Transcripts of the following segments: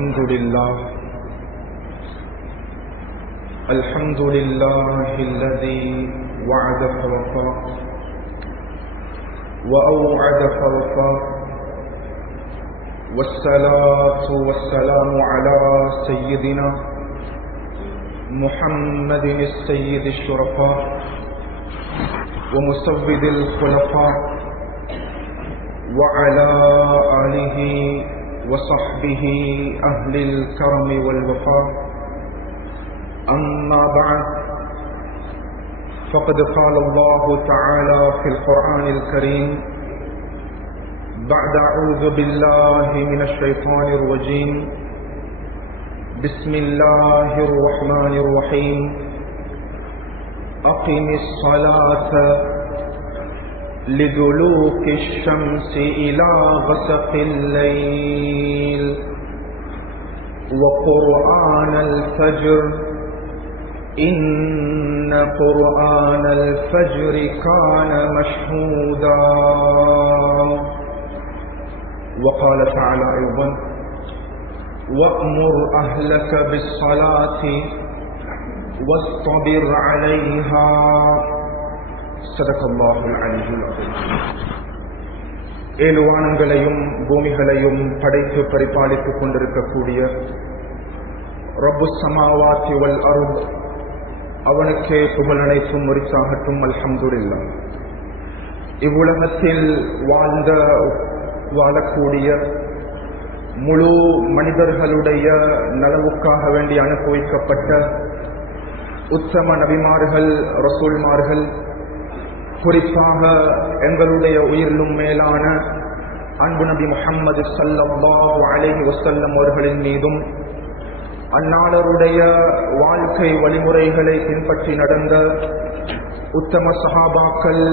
الحمد لله الذي وعد فوفى وأوعد فوفى والصلاة والسلام على سيدنا محمد السيد الشرفاء ومسود الخلفاء وعلى آله وصحبه أهل الكرم والوفاء. أما بعد، فقد قال الله تعالى في القرآن الكريم بعد أعوذ بالله من الشيطان الرجيم بسم الله الرحمن الرحيم أقم الصلاة لدلوك الشمس إلى غسق الليل وقرآن الفجر إن قرآن الفجر كان مشهودا. وقال تعالى أيضا وأمر أهلك بالصلاة واصطبر عليها. صدق الله العلي العظيم. ஏழு வானங்களையும் பூமிகளையும் படைத்து பரிபாலித்துக் கொண்டிருக்கக்கூடிய ரப்பு ஸமாவாத்தி வல் அர்த், அவனுக்கே புகழ் அனைத்தும் உரித்தாகட்டும். அல்ஹம்துலில்லாஹ். இவ்வுலகத்தில் வாழக்கூடிய முழு மனிதர்களுடைய நலவுக்காக வேண்டி அனுப்பப்பட்ட உத்தம நபிமார்கள், ரசூல்மார்கள், குறிப்பாக எங்களுடைய உயிரிலும் மேலான அன்பு நபி முஹம்மது ஸல்லல்லாஹு அலைஹி வஸல்லம் அவர்களின் மீதும் அன்னாளருடைய வாழ்க்கை வழிமுறைகளை பின்பற்றி நடந்த உத்தம சஹாபாக்கள்,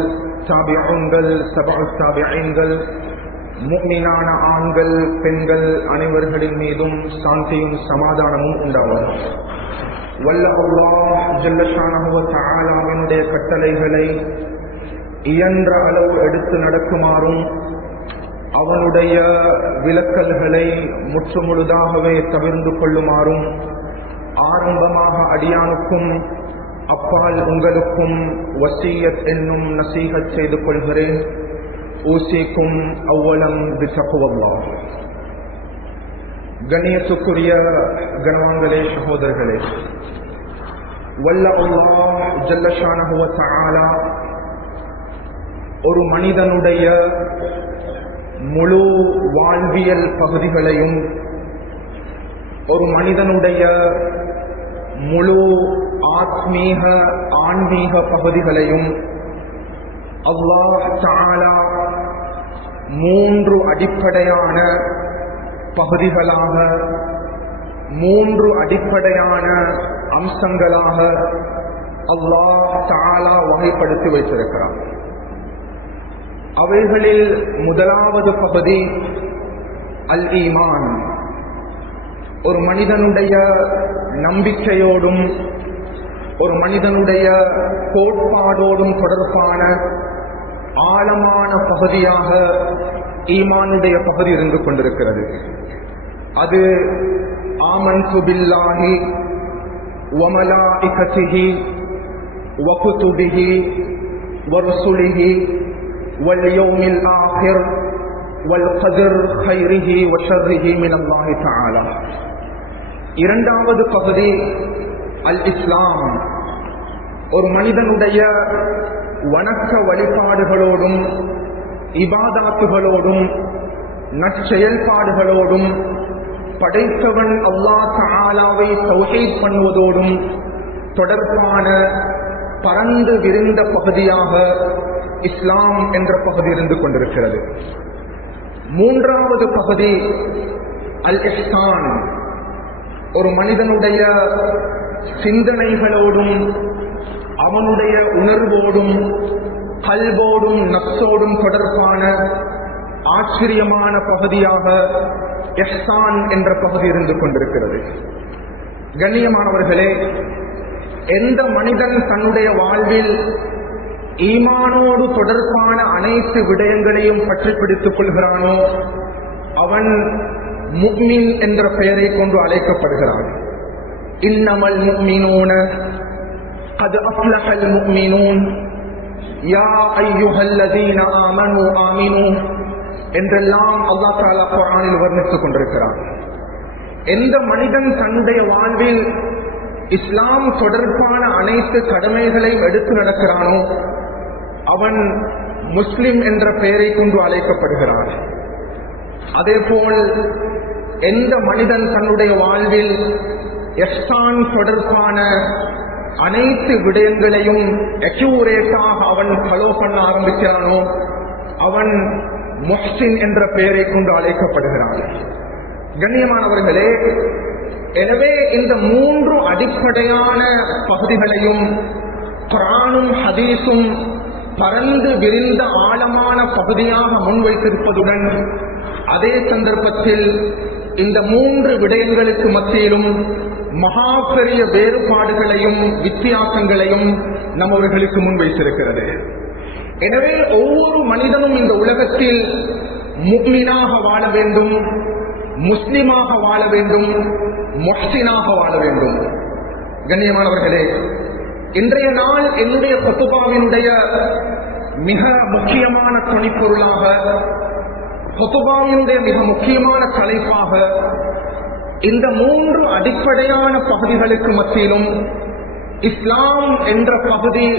தாபிஊன்கள், தபஉ தாபிஈன்கள், முஃமினான ஆண்கள், பெண்கள் அனைவர்களின் மீதும் சாந்தியும் சமாதானமும் உண்டாகும். வல்ல அல்லாஹ் ஜல்ல ஷானஹு வ தஆலாவினுடைய கட்டளைகளை இயன்ற அளவு எடுத்து நடக்குமாறும், அவனுடைய விலக்கல்களை முற்றுமுழுதாகவே தவிர்ந்து கொள்ளுமாறும் ஆரம்பமாக அடியானுக்கும் அப்பால் உங்களுக்கும் வசியத் என்னும் நசீஹத் செய்து கொள்கிறேன். ஊசிக்கும் அவ்வளம் பித்தகுவல்லாஹ். கண்ணியத்துக்குரிய கனவான்களே, சகோதரர்களே, வல்ல அல்லாஹ் ஜல்ல ஷானஹு வ தஆலா ஒரு மனிதனுடைய முழு வாழ்வியல் பகுதிகளையும், ஒரு மனிதனுடைய முழு ஆத்மீக ஆன்மீக பகுதிகளையும் அல்லாஹ் தஆலா மூன்று அடிப்படையான பகுதிகளாக, மூன்று அடிப்படையான அம்சங்களாக அல்லாஹ் தஆலா வகைப்படுத்தி வைத்திருக்கிறார். அவைகளில் முதலாவது பகுதி அல் ஈமான். ஒரு மனிதனுடைய நம்பிக்கையோடும் ஒரு மனிதனுடைய கோட்பாடோடும் தொடர்பான ஆழமான பகுதியாக ஈமானுடைய பகுதி இருந்து கொண்டிருக்கிறது. அது ஆமன்து பில்லாஹி வ மலாயிகத்திஹி வ குதுபிஹி வ ருசுலிஹி வல் யௌமில் ஆகிர் வல் கத்ர் கைரிஹி வ ஷர்ரிஹி மினல்லாஹி தஆலா. இரண்டாவது பகுதி அல் இஸ்லாம். ஒரு மனிதனுடைய வணக்க வழிபாடுகளோடும் இபாதாத்துகளோடும் நற்செயல்பாடுகளோடும் படைத்தவன் அல்லாஹ் தஆலாவை தௌஹீத் பண்ணுவதோடும் தொடர்பான பரந்து விரிந்த பகுதியாக இஸ்லாம் என்ற பகுதி இருந்து கொண்டிருக்கிறது. மூன்றாவது பகுதி அல் இஹ்சான். ஒரு மனிதனுடைய சிந்தனைகளோடும் அவனுடைய உணர்வோடும் கல்வோடும் நப்சோடும் தொடர்பான ஆச்சரியமான பகுதியாக இஹ்சான் என்ற பகுதி இருந்து கொண்டிருக்கிறது. கண்ணியமானவர்களே, எந்த மனிதன் தன்னுடைய வாழ்வில் ஈமானோடு தொடர்பான அனைத்து விடயங்களையும் பற்றி பிடித்துக் கொள்கிறானோ அவன் முஃமின் என்ற பெயரை கொண்டு அழைக்கப்படுகிறார். இன்னமல் முஃமினூன கத் அஃப்லஹல் முஃமினூன் யா அய்யுஹல்லதீன ஆமனூ ஆமினூ என்றெல்லாம் அல்லாஹ் தஆலா குர்ஆனில் வர்ணித்துக் கொண்டிருக்கிறார். எந்த மனிதன் தன்னுடைய வாழ்வில் இஸ்லாம் தொடர்பான அனைத்து கடமைகளையும் எடுத்து நடக்கிறானோ அவன் முஸ்லிம் என்ற பெயரை கொண்டு அழைக்கப்படுகிறான். அதேபோல் எந்த மனிதன் தன்னுடைய வாழ்வில் இஹ்சான் தொடர்பான அனைத்து விடயங்களையும் அக்யூரேட்டாக அவன் ஃபாலோ பண்ண ஆரம்பிக்கிறானோ அவன் முஹ்சின் என்ற பெயரை கொண்டு அழைக்கப்படுகிறான். கண்ணியமானவர்களே, எனவே இந்த 3 அடிப்படையான பகுதிகளையும் குர்ஆனும் ஹதீஸும் பரந்து விரிந்த ஆழமான பகுதியாக முன்வைத்திருப்பதுடன் அதே சந்தர்ப்பத்தில் இந்த 3 விடயங்களுக்கு மத்தியிலும் மகா பெரிய வேறுபாடுகளையும் வித்தியாசங்களையும் நம்மவர்களுக்கு முன்வைத்திருக்கிறது. எனவே ஒவ்வொரு மனிதனும் இந்த உலகத்தில் முஃமினாக வாழ வேண்டும், முஸ்லிமாக வாழ வேண்டும், முஹ்சினாக வாழ வேண்டும். கண்ணியமானவர்களே, இன்றைய நாள் என்னுடைய குத்பாவினுடைய மிக முக்கியமான துணிப்பொருளாக, குத்பாவினுடைய மிக முக்கியமான தலைப்பாக இந்த 3 அடிப்படையான பகுதிகளுக்கு மத்தியிலும் இஸ்லாம் என்ற பகுதி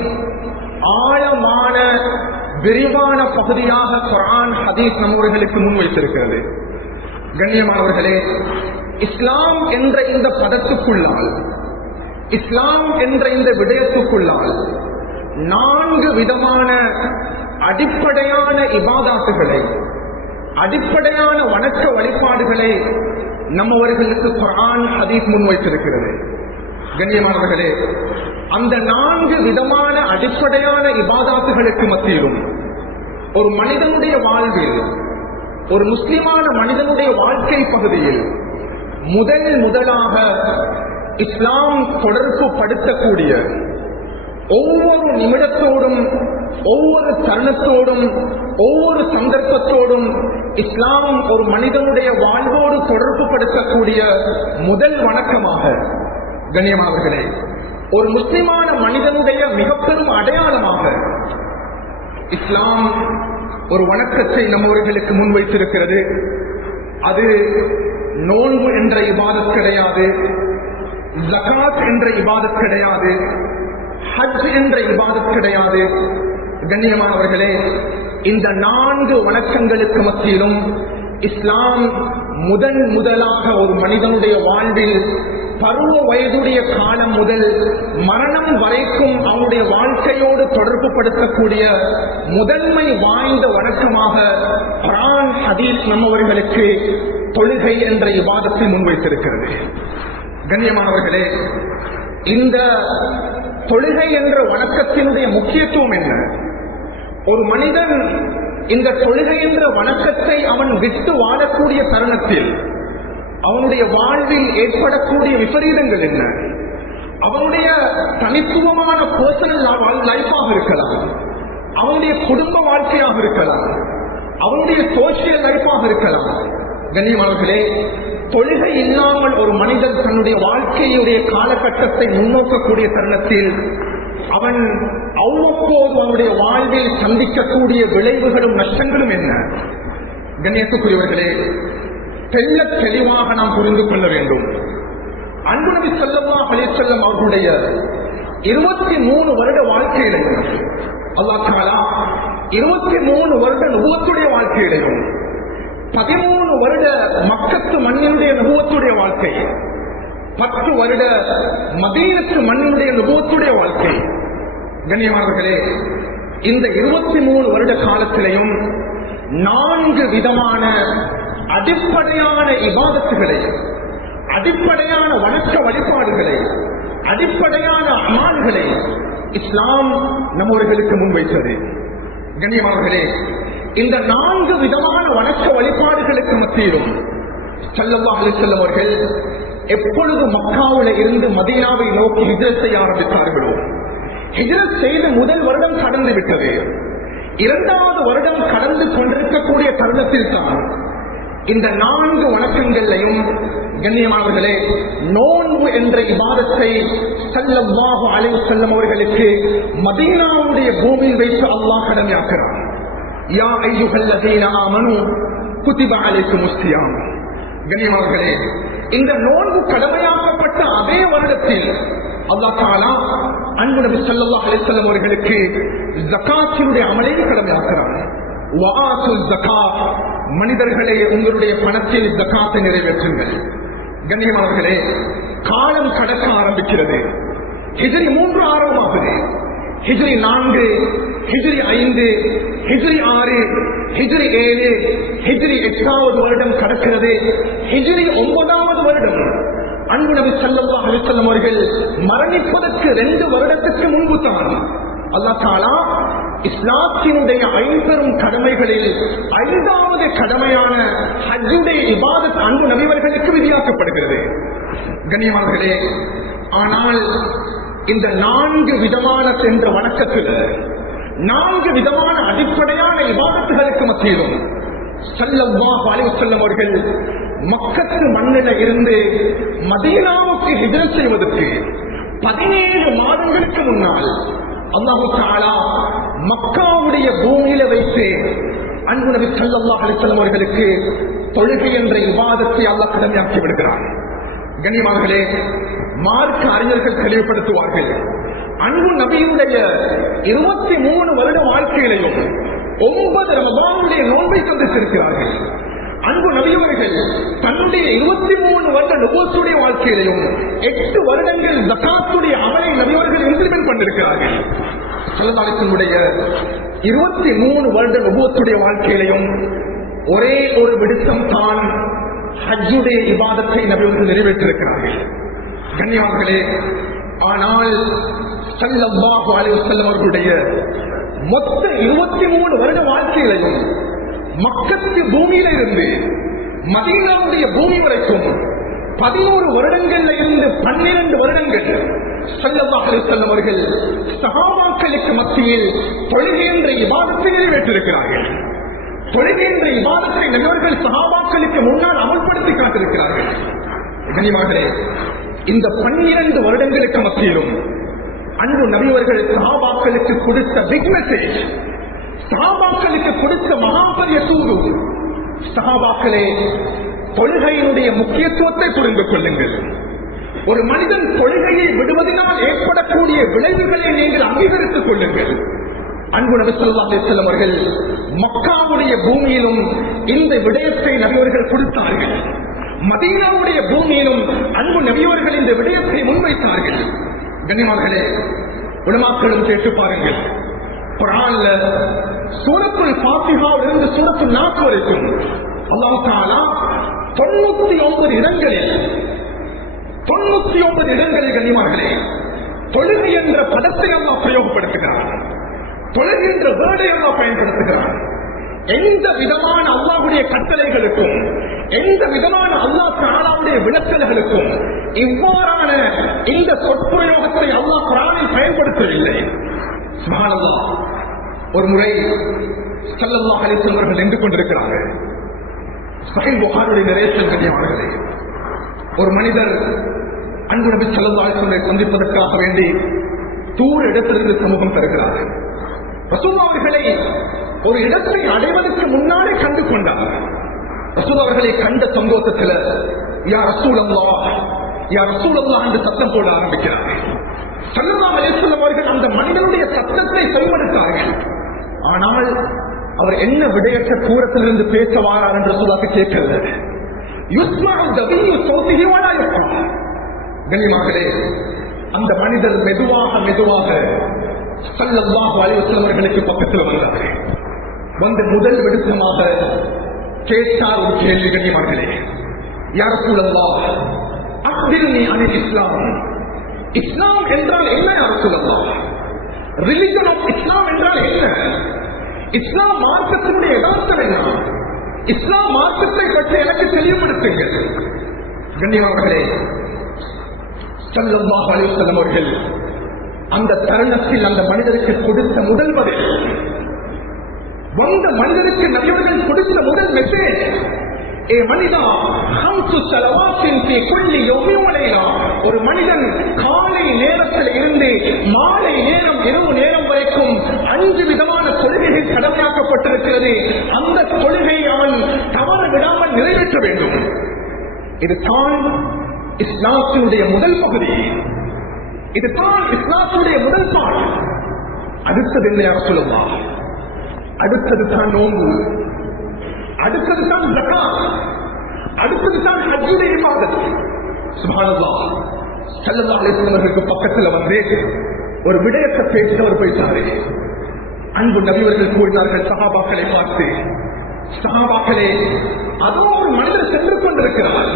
ஆழமான விரிவான பகுதியாக குர்ஆன் ஹதீஸ் நம்மவர்களுக்கு முன்வைத்திருக்கிறது. கண்ணியமானவர்களே, இஸ்லாம் என்ற இந்த பதத்துக்குள்ளால், இஸ்லாம் என்ற இந்த விடயத்துக்குள்ளால் 4 விதமான அடிப்படையான இபாதாத்துகளை, அடிப்படையான வணக்க வழிபாடுகளை நம்மவர்களுக்கு குர்ஆன் ஹதீஸ் முன்வைத்திருக்கிறது. கண்ணியமானவர்களே, அந்த 4 விதமான அடிப்படையான இபாதாத்துகளுக்கு மத்தியிலும் ஒரு மனிதனுடைய வாழ்வில், ஒரு முஸ்லிமான மனிதனுடைய வாழ்க்கை பகுதியில் முதலாக இஸ்லாம் தொடர்பு படுத்தக்கூடிய ஒவ்வொரு நிமிடத்தோடும், ஒவ்வொரு தருணத்தோடும், ஒவ்வொரு சந்தர்ப்பத்தோடும் இஸ்லாம் ஒரு மனிதனுடைய வாழ்வோடு தொடர்பு படுத்தக்கூடிய முதல் வணக்கமாக, கண்ணியமானவர்களே, ஒரு முஸ்லிமான மனிதனுடைய மிக பெரும் அடையாளமாக இஸ்லாம் ஒரு வணக்கத்தை நம்மவர்களுக்கு முன்வைத்திருக்கிறது. அது நோன்பு என்ற இபாதத் கிடையாது, ஜகாத் என்ற இபாதத் கிடையாது, ஹஜ் என்ற இபாதத் கிடையாது. கண்ணியமானவர்களே, இந்த 4 வணக்கங்களுக்கு மத்தியிலும் இஸ்லாம் முதலாக ஒரு மனிதனுடைய வாழ்வில் பருவ வயதுடைய காலம் முதல் மரணம் வரைக்கும் அவனுடைய வாழ்க்கையோடு தொடர்பு படுத்தக்கூடிய முதன்மை வாய்ந்த வணக்கமாக குர்ஆன் ஹதீஸ் நம்மவர்களுக்கு தொழுகை என்ற இபாதத்தை முன்வைத்திருக்கிறது. கண்ணியமானவர்களே, இந்த தொழுகை என்ற வணக்கத்தினுடைய முக்கியத்துவம் என்ன? ஒரு மனிதன் இந்த தொழுகை என்ற வணக்கத்தை அவன் விட்டு வாழக்கூடிய தருணத்தில் அவனுடைய வாழ்வில் ஏற்படக்கூடிய விபரீதங்கள் என்ன? அவனுடைய தனித்துவமான பர்சனல் லைஃபாக இருக்கலாம், அவனுடைய குடும்ப வாழ்க்கையாக இருக்கலாம், அவனுடைய சோசியல் லைஃபாக இருக்கலாம். கண்ணியமானவர்களே, தொழுகை இல்லாமல் ஒரு மனிதன் தன்னுடைய வாழ்க்கையுடைய காலகட்டத்தை முன்னோக்கக்கூடிய தருணத்தில் அவன் அவ்வப்போது அவனுடைய வாழ்வில் சந்திக்கக்கூடிய விளைவுகளும் நஷ்டங்களும் என்ன? கண்ணியத்துக்குரியவர்களே, தெல்ல தெளிவாக நாம் புரிந்து கொள்ள வேண்டும். அன்பு நபி ஸல்லல்லாஹு அலைஹி வஸல்லம் அவர்களுடைய 23 வருட வாழ்க்கையிலையும், அல்லாஹ் தஆலா 23 வருட நுபுவத்துடைய வாழ்க்கையிலையும், 13 வருட மக்கத்து மண்ணினுடைய நுபுவத்துடைய வாழ்க்கை, 10 வருட மதீனத்து மண்ணினுடைய நுபுவத்துடைய வாழ்க்கை. கண்ணியமானவர்களே, இந்த 23 வருட காலத்திலையும் 4 விதமான அடிப்படையான இபாதத்துகளை, அடிப்படையான வணக்க வழிபாடுகளை, அடிப்படையான அமால்களை இஸ்லாம் நம்மவர்களுக்கு முன்வைத்தது. கண்ணியமானவர்களே, இந்த 4 விதமான வணக்க வழிபாடுகளுக்கு மத்தியிலும் ஸல்லல்லாஹு அலைஹி வஸல்லம் அவர்கள் எப்பொழுது மக்காவில இருந்து மதீனாவை நோக்கி ஹிஜ்ரத் செய்ய ஆரம்பித்தார்களோ, ஹிஜ்ரத் செய்த முதல் வருடம் கடந்து விட்டது. 2வது வருடம் கடந்து கொண்டிருக்கக்கூடிய தருணத்தில் தான் இந்த 4 வணக்கங்களையும் கண்ணியமானவர்களே, நோன்பு என்ற இபாதத்தை ஸல்லல்லாஹு அலைஹி வஸல்லம் அவர்களுக்கு மதீனாவுடைய பூமியில் வைத்து அல்லாஹ் கடமையாக்குறான். யா அய்யுஹல்லதீன ஆமனூ குதிப அலைக்குமுஸ் ஸியாம். கண்ணியமானவர்களே, இந்த நோன்பு கடமையாக்கப்பட்ட அதே வருடத்தில் அல்லாஹ் தஆலா அன்பு நபி ஸல்லல்லாஹு அலைஹி வஸல்லம் அவர்களுக்கு ஜகாத்தினுடைய அமலையும் கடமையாக்குறான். வஆத்துல் ஜகாத், மனிதர்களே உங்களுடைய பணத்தில் ஜகாத்தை நிறைவேற்றுங்கள். கண்ணியமானவர்களே, காலம் கடக்க ஆரம்பிக்கிறது. ஹிஜ்ரி 3 ஆரம்பமாகுது. ஹிஜ்ரி 4, ஹிஜ்ரி 5, ஹிஜ்ரி 6, ஹிஜ்ரி 7, ஹிஜ்ரி 8வது வருடம் கடக்கிறது. ஹிஜ்ரி 9வது வருடம் அன்பு நபி ஸல்லல்லாஹு அலைஹி வஸல்லம் அவர்கள் மரணிப்பதற்கு 2 வருடத்துக்கு முன்பு தான் அல்லாஹ் தஆலா இஸ்லாத்தினுடைய 5 கடமைகளில் 5வது கடமையான ஹஜ்ஜுடைய இபாதத் அன்பு நபிவர்களுக்கு விதியாக்கப்படுகிறது. கண்ணியமானவர்களே, ஆனால் இந்த 4 விதமான சென்ற வணக்கத்தில் 4 விதமான அடிப்படையான இபாதத்துகளுக்கு மத்தியிலும் ஸல்லல்லாஹு அலைஹி வஸல்லம் அவர்கள் மக்கத்து மண்ணில இருந்து மதீனாவுக்கு ஹிஜ்ரத் செய்வதற்கு 17 மாதங்களுக்கு முன்னால் அல்லாஹ் தஆலா மக்காவுடைய பூமியில வைத்து அன்பு நபி ஸல்லல்லாஹு அலைஹி வஸல்லம் அவர்களுக்கு தொழுகை என்ற இபாதத்தை அல்லாஹ் கடமையாக்கி விடுகிறார். கண்ணியமானவர்களே, மார்க்க அறிஞர்கள் தெளிவுபடுத்துவார்கள், அன்பு நபியுடைய 23 வருட வாழ்க்கையிலையும் 9 ரமதானுடைய நோன்பை சந்தித்திருக்கிறார்கள். அன்பு நபியவர்கள் தன்னுடைய 23 வருட நுபுவத்துடைய வாழ்க்கையிலையும் 8 வருடங்கள் ஜகாத்துடைய அமலை நபியவர்கள் இம்ப்ளிமெண்ட் பண்ணிருக்கிறார்கள். ஸல்லல்லாஹு 23 வருட நுபுவத்துடைய வாழ்க்கையிலையும் ஒரே ஒரு விடுத்தம் தான் ஹஜ்ஜுடைய இபாதத்தை நபியவர்கள் நிறைவேற்றிருக்கிறார்கள். கண்ணியமானவர்களே, ஆனால் ஸல்லல்லாஹு அலைஹி வஸல்லம் அவர்களுடைய மொத்த 23 வருட வாழ்க்கையிலையும் மக்கத்து பூமியில இருந்து மதீனாவுடைய பூமி வரைக்கும் 11 வருடங்கள்ல இருந்து 12 வருடங்கள் ஸல்லல்லாஹு அலைஹி வஸல்லம் அவர்கள் சஹாபாக்களுக்கு மத்தியில் தொழுகை என்ற இபாதத்தை நிறைவேற்றிருக்கிறார்கள். தொழுகை என்ற இபாதத்தை நபியவர்கள் சஹாபாக்களுக்கு முன்னால் அமல்படுத்தி காட்டிருக்கிறார்கள். கண்ணியமானவர்களே, இந்த 12 வருடங்களுக்கு மத்தியிலும் அன்பு நபியவர்கள் சஹாபாக்களுக்கு கொடுத்த பிக் மெசேஜ், சஹாபாக்களுக்கு கொடுத்த மகாபரிய தூது, சஹாபாக்களே தொழுகையினுடைய முக்கியத்துவத்தை புரிந்து கொள்ளுங்கள். ஒரு மனிதன் தொழுகையை விடுவதனால் ஏற்படக்கூடிய விளைவுகளை நீங்கள் அங்கீகரித்துக் கொள்ளுங்கள். அன்பு நபி ஸல்லல்லாஹு அலைஹி வஸல்லம் அவர்கள் மக்காவுடைய பூமியிலும் இந்த விடயத்தை நபியவர்கள் கொடுத்தார்கள். மதீனாவுடைய பூமியிலும் அன்பு நபியவர்கள் இந்த விடயத்தை முன்வைத்தார்கள். கண்ணியமானவர்களே, உலமாக்களும் கேட்டு பாருங்கள், குர்ஆன்ல சூரத்துல் ஃபாத்திஹாவில் இருந்து சூரத்துல் நாஸ் வரைக்கும் அல்லாஹ் தஆலா 99 இடங்களில் கண்ணியமானவர்களே தொழுகை என்ற பதத்தை அல்லாஹ் பிரயோகப்படுத்துகிறார். தொழுகை என்ற வேர்டை அல்லாஹ் பயன்படுத்துகிறார். எந்த விதமான அல்லாஹ்வுடைய கட்டளைகளுக்கும் எந்த விதமான அல்லாஹ் தஆலாவுடைய விளக்கல்களுக்கும் இவ்வாறான இந்த சொற்பிரயோகத்தை அல்லாஹ் குர்ஆனில் பயன்படுத்தவில்லை. சுப்ஹானல்லாஹ். ஒரு முறை ஸல்லல்லாஹு அலைஹி வஸல்லம் அவர்கள் நின்று கொண்டிருக்கிறார்கள். சஹீஹ் புகாரியுடைய நரேஷன் கண்ணியமானவர்களே, ஒரு மனிதர் அன்பு நபி ஸல்லல்லாஹு அலைஹி வஸல்லம் சந்திப்பதற்காக வேண்டி தூர இடத்திலிருந்து சமூகம் தருகிறார். ரசூலுல்லாஹ் அவர்களை ஒரு இடத்தை அடைவதற்கு முன்னாலே கண்டு கொண்டார். ரசூலுல்லாஹ் அவர்களை கண்ட சந்தோஷத்தில் யா ரசூலல்லாஹ், யா ரசூலல்லாஹ் என்று சத்தம் போட ஆரம்பிக்கிறார். ஸல்லல்லாஹு அலைஹி வஸல்லம் அவர்கள் அந்த மனிதனுடைய சத்தத்தை செவிமடுத்தார்கள். ஆனால் அவர் என்ன விடயத்தை தூரத்திலிருந்து பேச வாரார் என்று ரசூலுல்லாஹ் கேட்கல. கண்ணியமானவர்களே, அந்த மனிதர் மெதுவாக ஸல்லல்லாஹு அலைஹி வஸல்லம் அவர்களுக்கு பக்கத்தில் வந்தார். வந்து முதல் விடுத்தமாக கேட்டார் ஒரு கேள்வி. கண்ணியமானவர்களே, யா ரசூலல்லாஹ் அக்பிர்னி அனில் இஸ்லாம். இஸ்லாம் என்றால் என்ன யா ரசூலல்லாஹ்? ரிலிஜன் ஆஃப் இஸ்லாம் என்றால் என்ன? இஸ்லாம் மார்க்கத்தினுடைய யதார்த்தம் என்ன? இஸ்லாம் மார்க்கத்தை பற்றி எனக்கு தெளிவுபடுத்துங்கள். கண்ணியமானவர்களே, ஸல்லல்லாஹு அலைஹி வஸல்லம் அவர்கள் அந்த தருணத்தில் அந்த மனிதருக்கு கொடுத்த முதல் பதில், வந்த மனிதருக்கு நபியவர்கள் கொடுத்த முதல் மெசேஜ், ஏ மனிதா, ஒரு மனிதன் காலை நேரத்தில் இருந்து மாலை நேரம் இரவு நேரம் வரைக்கும் 5 விதமான கொள்கைகள் கடமையாக்கப்பட்டிருக்கிறது. அந்த கொள்கையை அவன் தவற விடாமல் நிறைவேற்ற வேண்டும். இதுதான் இஸ்லாத்தினுடைய முதல் பகுதி. இதுதான் இஸ்லாத்தினுடைய முதல் பால். அடுத்தது என்ன சொல்லலாம்? அடுத்தது தான் நோன்பு, அடுத்தது தான் ஜகாத், அடுத்தது தான் ஹஜ்ஜுடைய இபாதத். சுப்ஹானல்லாஹ். ஸல்லல்லாஹு அலைஹி வஸல்லம் பக்கத்துல வந்து ஒரு விடயத்தை பேசினவர் போயிட்டாரு. அன்பு நபியவர்கள் கூறினார்கள் சஹாபாக்களை பார்த்து, சஹாபாக்களே, அதோ ஒரு மனிதர் சென்று கொண்டிருக்கிறார்.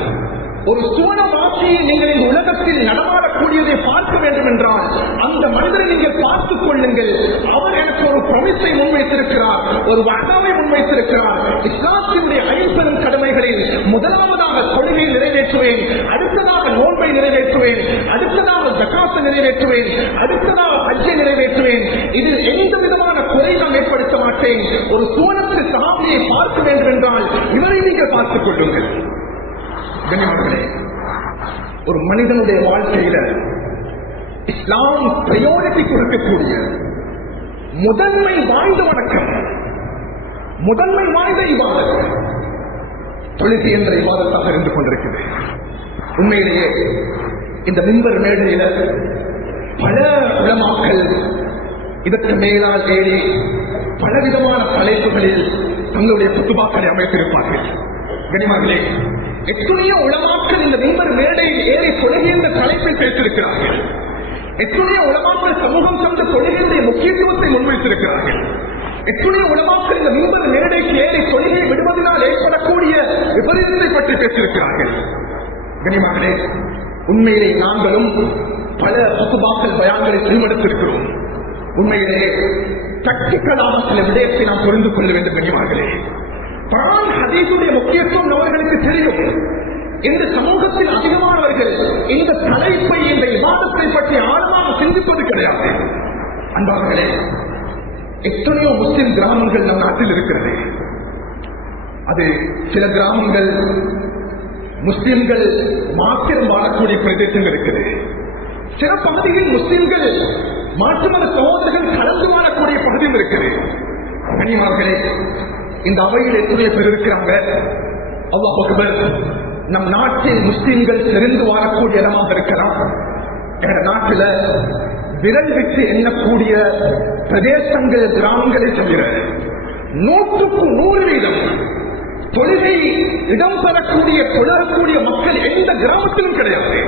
ஒரு சுவனவாசியை நீங்கள் இந்த உலகத்தில் நடமாடக்கூடியதை பார்க்க வேண்டும் என்றால் அந்த மனிதரை நீங்கள் பார்த்துக் கொள்ளுங்கள். அவர் எனக்கு ஒரு பிரமிசை முன்வைத்திருக்கிறார், ஒரு வாதாவை முன்வைத்திருக்கிறார். இஸ்லாத்தினுடைய 5 கடமைகளில் முதலாவதாக கொள்கையை நிறைவேற்றுவேன், அடுத்ததாக நோன்பை நிறைவேற்றுவேன், அடுத்ததாக ஜகாத்தை நிறைவேற்றுவேன், அடுத்ததாக ஹஜ்ஜை நிறைவேற்றுவேன். இதில் எந்த விதமான குறை நான் ஏற்படுத்த மாட்டேன். ஒரு சுவனத்து சஹாபியை பார்க்க வேண்டும் என்றால் இவரை நீங்கள் பார்த்துக் கொள்ளுங்கள். கண்ணியமானவர்களே, ஒரு மனிதனுடைய வாழ்க்கையில இஸ்லாம் பிரையாரிட்டி கொடுக்கக்கூடிய முதன்மை வாய்ந்த வணக்கம், முதன்மை வாய்ந்த இபாதத் தொழுகை என்ற இபாதத்தாக இருந்து கொண்டிருக்கிறது. உண்மையிலேயே இந்த மிம்பர் மேடையில பல உலமாக்கள் இதற்கு மேலால் ஏறி பலவிதமான தலைப்புகளில் தங்களுடைய குத்துபாக்களை அமைத்திருப்பார்கள். கண்ணியமானவர்களே, எத்தனையோ உலமாக்கள் இந்த மிம்பர் மேடையில் ஏறி தொழுகை என்ற தலைப்பில் பேசியிருக்கிறார்கள். எத்தனையோ உலமாக்கள் சமூகம் சார்ந்த தொழுகையுடைய முக்கியத்துவத்தை முன்வைத்திருக்கிறார்கள். எத்தனையோ உலமாக்கள் இந்த மிம்பர் மேடைக்கு ஏறி தொழுகையை விடுவதனால் ஏற்படக்கூடிய விபரீதத்தை பற்றி பேசியிருக்கிறார்கள். கண்ணியமானவர்களே, உண்மையிலே நாங்களும் பல குத்துபாக்கள் பயான்களை செல்வெடுத்திருக்கிறோம். உண்மையிலே தக்திக்கலாக சில விடயத்தை நாம் புரிந்து கொள்ள வேண்டும். கண்ணியமானவர்களே, குர்ஆன் ஹதீஸுடைய முக்கியத்துவம் அவர்களுக்கு தெரியும். இந்த சமூகத்தில் அதிகமானவர்கள் இந்த தலைப்பை, இந்த இபாதத்தை பற்றி ஆழமாக சிந்திப்பது கிடையாது. அன்பார்களே, எத்தனையோ முஸ்லிம் கிராமங்கள் நம் நாட்டில் இருக்கிறது. அது சில கிராமங்கள் முஸ்லிம்கள் மாத்திரம் வாழக்கூடிய பிரதேசங்கள் இருக்குது. சில பகுதியில் முஸ்லிம்கள் மாற்று மத சகோதரர்கள் கலந்து வாழக்கூடிய பகுதியும் இருக்குது. கண்ணியமானவர்களே, இந்த அவையில் எத்தனை பேர் இருக்கிறாங்க? அல்லாஹ் அக்பர். நம் நாட்டில் முஸ்லிம்கள் தெரிந்து வாழக்கூடிய இடமாக இருக்கலாம். எங்க நாட்டில் விரல் விட்டு எண்ணக்கூடிய பிரதேசங்கள், கிராமங்களை தவிர 100க்கு 100% தொழுகை இடம்பெறக்கூடிய தொழக்கூடிய மக்கள் எந்த கிராமத்திலும் கிடையாது.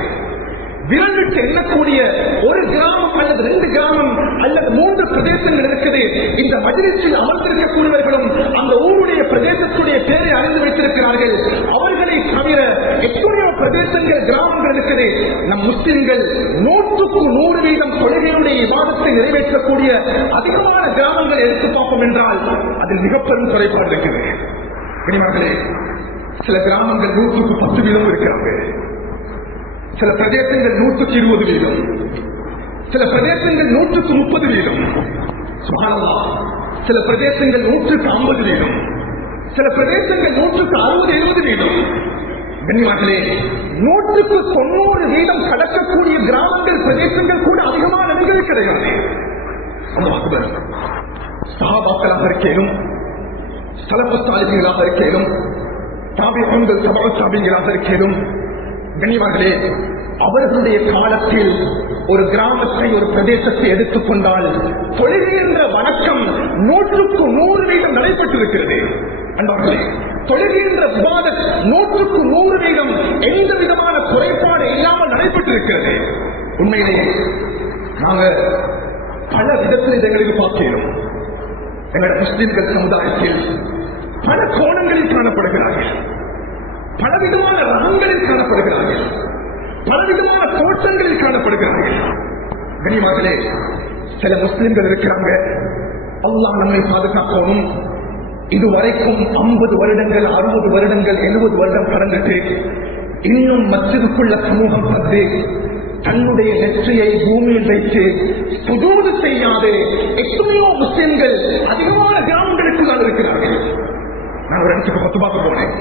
விரல் விட்டு எண்ணக்கூடிய ஒரு கிராமம் அல்லது 2 கிராமம் அல்லது 3 பிரதேசங்கள் இருக்குது. இந்த மஜ்லிஸில் அமர்ந்திருக்கக்கூடியவர்களும் அந்த ஊருடைய பிரதேசத்துடைய பேரை அறிந்து வைத்திருக்கிறார்கள். அவர்களை தவிர எத்தனையோ பிரதேசங்கள், கிராமங்கள் இருக்குது. நம் முஸ்லிம்கள் 100க்கு 100% தொழுகையுடைய இபாதத்தை நிறைவேற்றக்கூடிய அதிகமான கிராமங்கள் எடுத்து பார்ப்போம் என்றால் அதில் மிக பெரும் குறைபாடு இருக்குது. கண்ணியமானவர்களே, சில கிராமங்கள் 100க்கு 10% இருக்கிறாங்க. சில பிரதேசங்கள் 100க்கு 20%, சில பிரதேசங்கள் 100க்கு 30%, சுப்ஹானல்லாஹ், சில பிரதேசங்கள் 100க்கு 50%, சில பிரதேசங்கள் 100க்கு 60-70%. கண்ணியமானவர்களே, 100க்கு 90% கடக்கக்கூடிய கிராமங்கள், பிரதேசங்கள் கூட அதிகமான இடங்கள் கிடையாது. அல்லாஹ் அக்பர். சஹாபாக்களாக இருக்கேனும், ஸலஃபு ஸாலிஹீன்களாக இருக்கேனும், தாபிஈன்கள், தபஉ தாபிஈன்களாக இருக்கேனும், கண்ணியமானவர்களே, அவர்களுடைய காலத்தில் ஒரு கிராமத்தை, ஒரு பிரதேசத்தை எடுத்துக்கொண்டால் தொழுகை என்ற வணக்கம் 100க்கு 100% நடைபெற்றிருக்கிறது. அன்பார்களே, தொழுகை என்ற இபாதத் 100க்கு 100% எந்த விதமான குறைபாடு இல்லாமல் நடைபெற்றிருக்கிறது. உண்மையிலேயே நாங்கள் பல விதத்தில் எங்களுக்கு பார்க்கிறோம். எங்களுடைய முஸ்லிம்கள் சமுதாயத்தில் பல கோணங்களில் காணப்படுகிறார்கள், பலவிதமான ரகங்களில் காணப்படுகிறார்கள், பலவிதமான தோற்றங்களில் காணப்படுகிறார்கள். கண்ணியமானவர்களே, சில முஸ்லிம்கள் இருக்கிறாங்க, அல்லாஹ் நம்மை பாதுகாக்கணும். இதுவரைக்கும் 50 வருடங்கள், 60 வருடங்கள், 70 வருடம் கடந்துட்டு இன்னும் மஸ்ஜிதுக்குள்ள சமூகம் வந்து தன்னுடைய நெற்றியை பூமியில் வைத்து சுஜூது செய்யாது எத்தனையோ முஸ்லிம்கள் அதிகமான கிராமங்களுக்கு தான் இருக்கிறார்கள். நான் ஒரு இடத்துக்கு 10 பார்க்க போனேன்.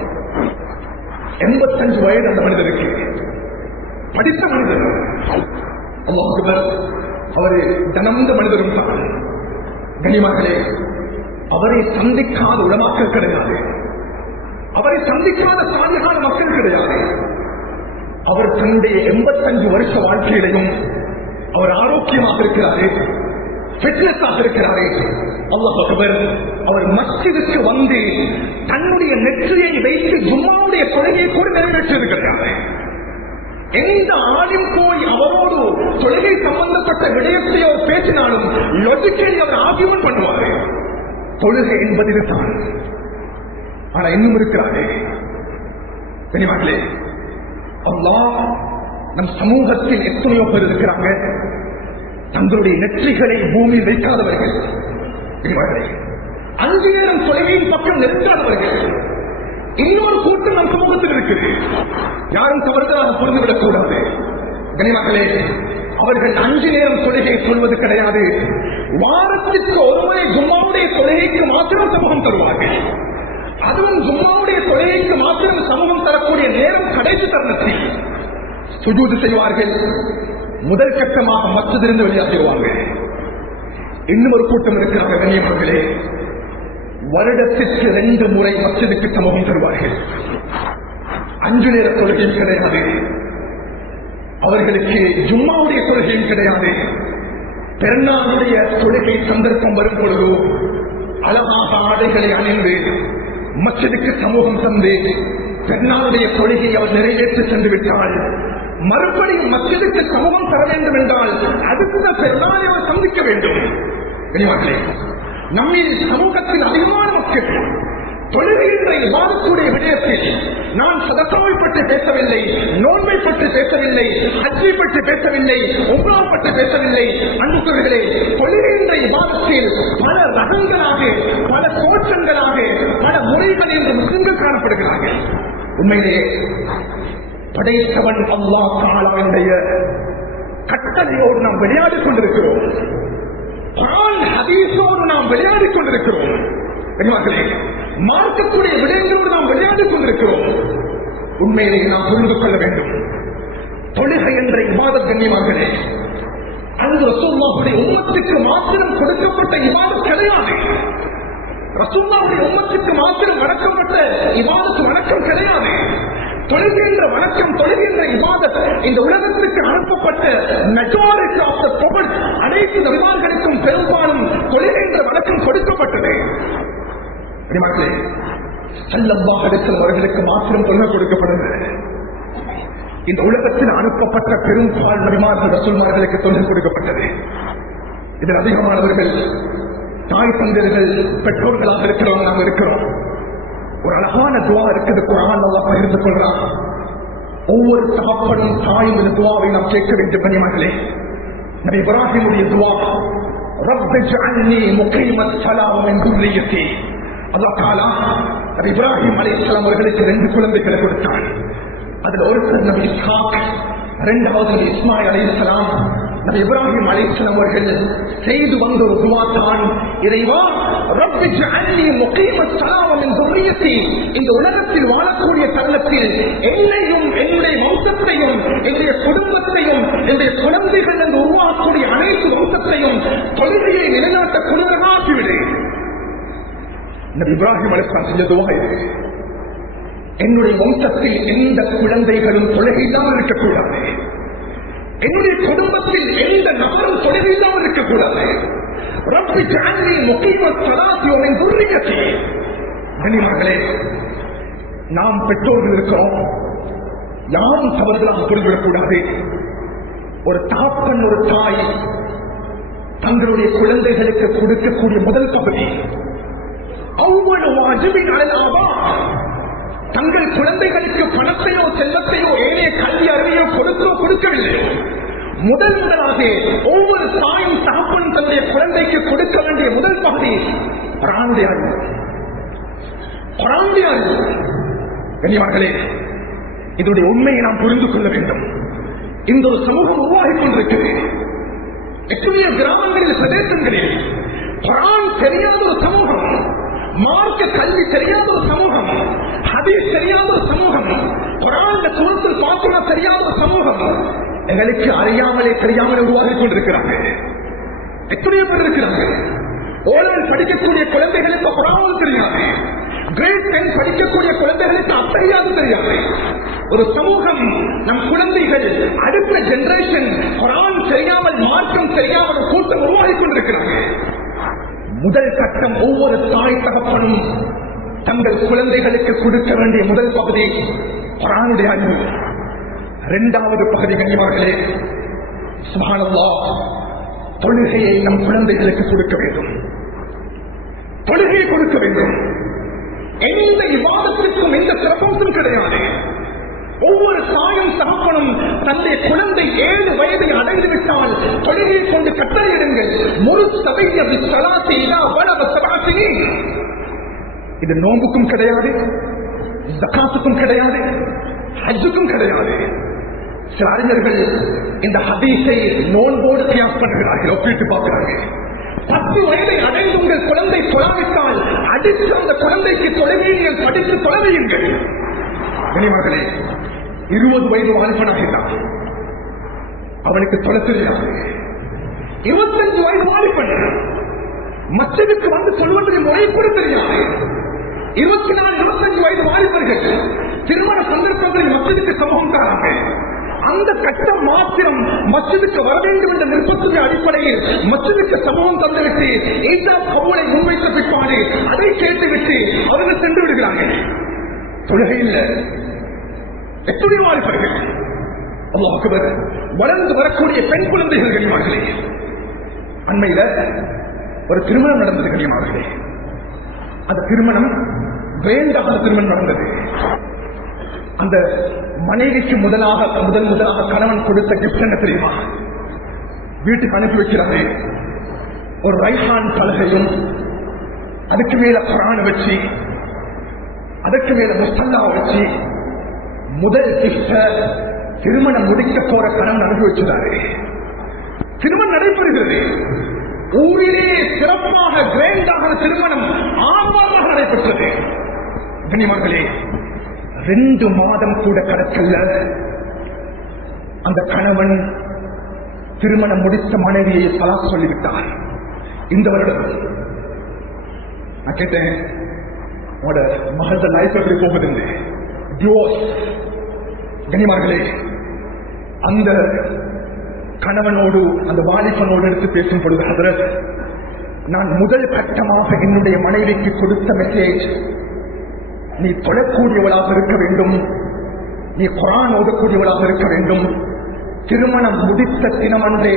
85 வயது அந்த மனிதருக்கு. படித்த மனிதர், அல்லாஹ் அக்பர். அவரு தனந்த மனிதரும் தான். கனிமகளே, அவரை சந்திக்காத உலமாக்கள் கிடையாது, அவரை சந்திக்காத சாலிகான மக்கள் கிடையாது. அவர் தன்னுடைய 85 வருஷ வாழ்க்கையிலையும் அவர் ஆரோக்கியமாக இருக்கிறாரு, ஃபிட்னஸாக இருக்கிறாரு. அல்லாஹ் அக்பர். அவர் மஸ்ஜிதுக்கு வந்து தன்னுடைய நெற்றியை வைத்து ஜும்மாவுடைய தொழுகையை கூட நிறைவேற்றது கிடையாது. எந்த ஆளும் போய் அவரோடு தொழுகை சம்பந்தப்பட்ட விடயத்தையோ பேசினாலும் லொஜிக்கலி அவர் ஆர்கியூமெண்ட் பண்ணுவாரு. தொழுகை என்பது இதுதான். ஆனா இன்னும் இருக்கிறாரே பெரியமகளே, அல்லாஹ் நம் சமூகத்தில் எத்தனையோ பேர் இருக்கிறாங்க, தங்களுடைய நெற்றிகளை பூமியில் வைக்காதவர்கள், 5 நேரம் தொழுகையின் பக்கம் நிறுத்தாதவர்கள். இன்னொரு கூட்டம் நம் சமூகத்தில் இருக்குது. யாரும் தவறுதலாக புரிந்துவிடக் கூடாது. கனிமகளே, அவர்கள் 5 நேரம் தொழுகை சொல்வது கிடையாது. வாரத்திற்கு ஒருமுறை ஜும்மாவுடைய தொழுகைக்கு மாத்திரம் சமூகம் தருவார்கள். அதுவும் ஜும்மாவுடைய தொழுகைக்கு மாத்திரம் சமூகம் தரக்கூடிய நேரம் கடைசி தருணத்தில் சுஜூது செய்வார்கள். முதல் கட்டமாக மஸ்ஜிதிலிருந்து வெளியாகிடுவாங்க. இன்னும் ஒரு கூட்டம் இருக்கிறாங்க கண்ணியமர்களே, வருடத்திற்கு 2 முறை மஸ்ஜிதுக்கு சமூகம் தருவார்கள். 5 நேர தொழுகையும் கிடையாது, அவர்களுக்கு ஜும்மாவுடைய தொழுகையும் கிடையாது. பெருநாளுடைய தொழுகை சந்தர்ப்பம் வரும் பொழுது அழகாக ஆடைகளை அணிந்து மஸ்ஜிதுக்கு சமூகம் தந்து பெருநாளுடைய தொழுகையை அவர் நிறைவேற்றி சென்று விட்டால் மறுபடியும் மஸ்ஜிதுக்கு சமூகம் தர வேண்டும் என்றால் அடுத்த பெருநாளை அவர் சந்திக்க வேண்டும். நம்மில் சமூகத்தில் அதிகமான மக்கள் தொழுகின்ற இபாதத்துடைய விடயத்தில் நான் சதகாவை பற்றி பேசவில்லை, நோன்பை பற்றி பேசவில்லை, ஹஜ்ஜை பற்றி பேசவில்லை, உம்ரா பற்றி பேசவில்லை. அன்புகளே, தொழுகின்ற இபாதத்தில் பல ரகங்களாக, பல தோற்றங்களாக, பல முறைகள் என்று முஸ்லிம்கள் காணப்படுகிறார்கள். உண்மையிலேயே படைத்தவன் அல்லாஹ் தஆலாவுடைய கட்டளையோடு நாம் விளையாடிக் கொண்டிருக்கிறோம். குர்ஆன் ஹதீஸோடு நாம் விளையாடிக் கொண்டிருக்கிறோம். மார்க்கக்கூடிய விடயங்களோடு நாம் விளையாடிக் கொண்டிருக்கிறோம். உண்மையிலேயே நாம் புரிந்து கொள்ள வேண்டும், தொழுகை என்ற இபாதத் கண்ணியமானே அது ரசூலுல்லாஹுடைய உம்மத்துக்கு மாத்திரம் கொடுக்கப்பட்ட இபாதத் கிடையாது. ரசூலுல்லாஹுடைய உம்மத்துக்கு மாத்திரம் வணக்கப்பட்ட இபாதத் வணக்கம் கிடையாது. தொழுகின்ற வணக்கம், தொழுகின்ற இபாதத் இந்த உலகத்துக்கு அனுப்பப்பட்ட மெஜாரிட்டி ஆஃப் தி ப்ராஃபிட் அனைத்து நபிமார்களுக்கும் பெரும்பாலும் தொழுகின்ற வணக்கம் கொடுக்கப்பட்டது. அவர்களுக்கு மாத்திரம் தொழுகை கொடுக்கப்படுகிறது. இந்த உலகத்தில் அனுப்பப்பட்ட பெரும்பால் நபிமார்கள் ரசூல்மார்களுக்கு தொழுகை கொடுக்கப்பட்டது. இதில் அதிகமானவர்கள் தாய் தந்தையர்கள் பெற்றோர்களாக இருக்கிறவங்க நாம் இருக்கிறோம். ஒரு அழகான துவா இருக்குது, குர்ஆன் அல்லாஹ் பகிர்ந்து கொள்றான். ஒவ்வொரு தகப்பனும் தாயும் இந்த துவாவை நாம் கேட்க வேண்டும். கண்ணியமானவர்களே, நபி இப்ராஹிமுடைய துவா, ரப்பி ஜஅல்னி முகீமஸ் ஸலாத் மின் துர்ரிய்யதி. அல்லாஹ் தஆலா நபி இப்ராஹிம் அலைஹிஸ்ஸலாம் அவர்களுக்கு 2 குழந்தைகளை கொடுத்தான். அதில் ஒருத்தர் நபி இஸ்ஹாக், இரண்டாவது நபி இஸ்மாயில் அலைஹிஸ்ஸலாம். நபி இப்ராஹிம் அலைஹிஸ்ஸலாம் அவர்கள் செய்து வந்த ஒரு துஆ தான், இறைவா ரப்பி ஜஅல்னி முகீமஸ் ஸலாத் மின் துர்ரிய்யதி. இந்த உலகத்தில் வாழக்கூடிய தருணத்தில் என்னையும் என்னுடைய வம்சத்தையும் என்னுடைய குடும்பத்தையும் என்னுடைய குழந்தைகள் என்று உருவாக்கக்கூடிய அனைத்து வம்சத்தையும் தொழுகையை நிலைநாட்ட குழுவாக்கிவிடு. நபி இப்ராஹிம் அலைஹிஸ்ஸலாம் செஞ்ச துஆ இது. என்னுடைய வம்சத்தில் எந்த குழந்தைகளும் தொழுகை இல்லாமல் இருக்கக்கூடாது, என்னுடைய குடும்பத்தில் எந்த நபரும் தொழுகை இல்லாமல் இருக்கக்கூடாது. ரப்பி ஜஅல்னி முகீமஸ் ஸலாத்தி வ மின் துர்ரிய்யதி. கண்ணியமானவர்களே, நாம் பெற்றோர்கள் இருக்கிறோம், யாரும் தவறுதலாக புரிந்துவிடக்கூடாது. ஒரு தகப்பன், ஒரு தாய் தங்களுடைய குழந்தைகளுக்கு கொடுக்கக்கூடிய முதல் பகுதி அவ்வளவு வாஜிபின் அலல் ஆபா. தங்கள் குழந்தைகளுக்கு பணத்தையோ செல்வத்தையோ ஏனைய கல்வி அறிவையோ கொடுக்கவில்லை. முதலாக ஒவ்வொரு தாயும் தகப்பன் தன்னுடைய குழந்தைக்கு கொடுக்க வேண்டிய முதல் பகுதி குர்ஆனுடைய அறிவு. கண்ணியமானவர்களே, இதனுடைய உண்மையை நாம் புரிந்து கொள்ள வேண்டும். இந்த ஒரு சமூகம் உருவாகிக் கொண்டிருக்கிறது. எத்தனையோ கிராமங்களில், பிரதேசங்களில் குர்ஆன் தெரியாத ஒரு சமூகம், மார்க்க கல்வி தெரியாத ஒரு சமூகம், ஹதீஸ் தெரியாத ஒரு சமூகம், குர்ஆன்ல சூரத்துல் ஃபாத்திஹா தெரியாத ஒரு சமூகம் எங்களுக்கு அறியாமலே தெரியாமலே உருவாகி கொண்டிருக்கிறாங்க. எத்தனையோ பேர் இருக்கிறாங்க. ஓலல் படிக்கக்கூடிய குழந்தைகளுக்கு குர்ஆன் தெரியாது, கிரேட் 10 படிக்கக்கூடிய குழந்தைகளுக்கு அத்தகையாது தெரியாது. ஒரு சமூகம், நம் குழந்தைகள், அடுத்த ஜெனரேஷன் குர்ஆன் தெரியாமல், மார்க்கம் தெரியாமல் ஒரு கூட்டம் உருவாகி கொண்டிருக்கிறாங்க. முதல் கட்டம், ஒவ்வொரு தாய் தகப்பனும் தங்கள் குழந்தைகளுக்கு கொடுக்க வேண்டிய முதல் பகுதி குர்ஆனுடைய அறிவு. இரண்டாவது பகுதி கண்ணியமார்களே, சுப்ஹானல்லாஹ், தொழுகையை நம் குழந்தைகளுக்கு கொடுக்க வேண்டும். தொழுகையை கொடுக்க வேண்டும். எந்த இபாதத்திற்கும் எந்த சிறப்பம்சம் கிடையாது. ஒவ்வொரு தாயும் தகப்பனும் தன்னுடைய குழந்தை 7 வயதை அடைந்து விட்டால் தொழுகையை கொண்டு கட்டளையிடுங்கள். முழு சபைய விஸ்வலாசி இலா வலவ சபாசினி. இது நோம்புக்கும் கிடையாது, ஜகாத்துக்கும் கிடையாது, ஹஜ்ஜுக்கும் கிடையாது. சில அறிஞர்கள் இந்த ஹதீஸை நோன்போடு கியாஸ் பண்ணுகிறார்கள், ஒப்பிட்டு பார்க்கிறார்கள். 10 வயதை அடைந்து உங்கள் குழந்தை தொழாவிட்டால் அடித்து அந்த குழந்தைக்கு தொலைவீனியல் படித்து தொலைவீங்கள். கனிமகளே, 20 வயது வாலிபனாகிறான், அவனுக்கு தொலை தெரியாது. 25 வயது வாலிபன் மச்சதுக்கு வந்து சொல்வதை முறைப்பட தெரியாது. 24, 25 வயது வாலிபர்கள் திருமண சந்தர்ப்பங்களில் மச்சதுக்கு சமூகம் தராங்க. அந்த கட்டம் மாத்திரம் மஸ்ஜிதுக்கு வர வேண்டும் என்ற நிர்பந்தத்தின் அடிப்படையில் மஸ்ஜிதுக்கு சமூகம் தந்துவிட்டு ஈசாப் கபூலை முன்வைத்த பிற்பாடு அதை கேட்டுவிட்டு அவர்கள் சென்று விடுகிறார்கள். தொழுகையில் எத்தனை வாலிபர்கள், அல்லாஹ் அக்பர், வளர்ந்து வரக்கூடிய பெண் குழந்தைகள் கனிமார்களே. அண்மையில ஒரு திருமணம் நடந்தது கனிமார்களே. அந்த திருமணம் வேண்டாத திருமணம் நடந்தது. அந்த மனைவிக்கு முதலாக கணவன் கொடுத்த கிஃப்ட் என்ன தெரியுமா? வீட்டுக்கு அனுப்பி வைக்கிறாரு ஒரு ரைஹான் பலகையும், அதுக்கு மேல குர்ஆன் வச்சு, அதுக்கு மேல முஸ்தல்லா வச்சு, முதல் கிஃப்ட திருமணம் முடிக்க போற கணவன் அனுப்பி வச்சுட்டாரு. திருமணம் நடைபெறுகிறது. ஊரிலே சிறப்பாக கிராண்டாக திருமணம் ஆர்வமாக நடைபெற்றது. கண்ணியமானவர்களே, 2 மாதம் கூட கடக்கல்ல, அந்த கணவன் திருமணம் முடித்த மனைவியை தலாக் சொல்லிவிட்டார். இந்த வருடம் நான் கேட்டேன், உங்களோட மகள லைஃப் எப்படி போகுது? டிவோர்ஸ். கனிமார்களே, அந்த கணவனோடு அந்த வாலிபனோடு எடுத்து பேசும் பொழுது, ஹதரத், நான் முதல் கட்டமாக என்னுடைய மனைவிக்கு கொடுத்த மெசேஜ், நீ தொழக்கூடியவளாக இருக்க வேண்டும், நீ குர்ஆன் ஓதக்கூடியவளாக இருக்க வேண்டும். திருமணம் முடித்த தினமன்றே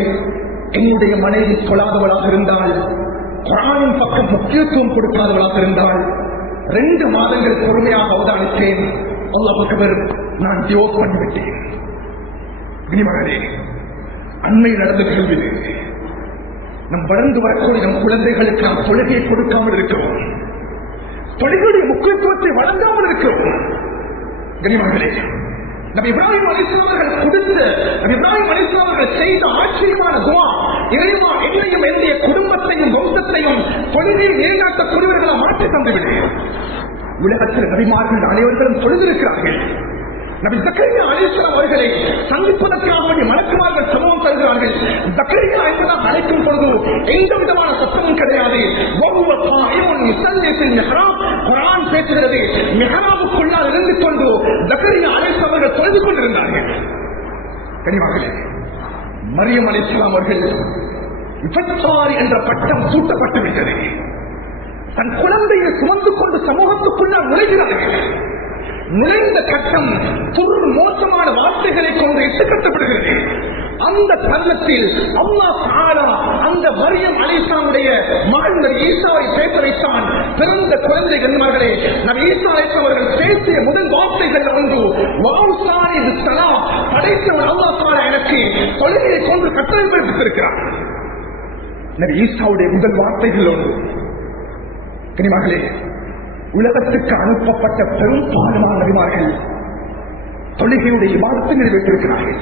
என்னுடைய மனைவி தொழாதவளாக இருந்தால், குர்ஆனின் பக்கம் முக்கியத்துவம் கொடுக்காதவளாக இருந்தால், 2 மாதங்கள் பொறுமையாக அவதானித்தேன். அல்லாஹ் அக்பர், நான் டிவோர்ஸ் பண்ணிவிட்டேன். மகளே, அண்மை நடந்த கேள்வி, நம் வளர்ந்து வரக்கூடிய நம் குழந்தைகளுக்கு நாம் தொழுகையை கொடுக்காமல் இருக்கிறோம், தொழுகையுடைய முக்கியத்துவத்தை வழங்காமல் இருக்கிறோம். கனிமகளே, நபி இப்ராஹிம் அலைஹிஸ்ஸலாம் அவர்கள் கொடுத்த, நபி இப்ராஹிம் அலைஹிஸ்ஸலாம் அவர்கள் செய்த ஆச்சரியமான துஆ, இறைவா என்னையும் என்னுடைய குடும்பத்தையும் வம்சத்தையும் தொழுகையை நிலைநாட்டக்கூடியவர்களாக மாற்றி தந்துவிடு. உலகத்தில் நபிமார்கள் அனைவர்களும் தொழுதிருக்கிறார்கள். நபி ஜக்கரியா அலைஹிஸ்ஸலாம் அவர்களை சந்திப்பதற்காக வேண்டிய மலக்குமார்கள் சமூகம் தருகிறார்கள். ஜக்கரியா என்பதாக அழைக்கும் பொழுது எந்த விதமான சத்தமும் கிடையாது. குர்ஆன் பேசுகிறது. மிஹ்ராபுக்குள்ளால் இருந்து கொண்டு ஜக்கரியா அலைஹிஸ்ஸலாம் அவர்கள் தொழுது கொண்டிருந்தார்கள். கனிமகளே, மரியம் அலைஹிஸ்ஸலாம் அவர்கள் விபச்சாரி என்ற பட்டம் சூட்டப்பட்டு விட்டது. தன் குழந்தையை சுமந்து கொண்டு சமூகத்துக்குள்ளால் நுழைகிறார்கள். நுழைந்த கட்டம் மோசமான வார்த்தைகளை கொண்டு இட்டுக்கட்டப்படுகிறது. அந்த தருணத்தில் அல்லாஹ் தஆலா அந்த மரியம் அலைஹிஸ்ஸலாமுடைய மகன் ஈசாவை பேச வைத்தான். பிறந்த குழந்தை கண்மகளே, நபி ஈசா அலைஹிஸ்ஸலாம் அவர்கள் பேசிய முதல் வார்த்தைகள் ஒன்று, வௌசானி பிஸ்ஸலாம், படைத்தவன் அல்லாஹ் தஆலா எனக்கு தொழுகையை கொண்டு கட்டளை பிறப்பித்திருக்கிறார். நபி ஈசாவுடைய முதல் வார்த்தைகள் ஒன்று. கனிமகளே, உலகத்துக்கு அனுப்பப்பட்ட பெரும்பாலான நபிமார்கள் தொழுகையுடைய இபாதத்தை நிறைவேற்றிருக்கிறார்கள்.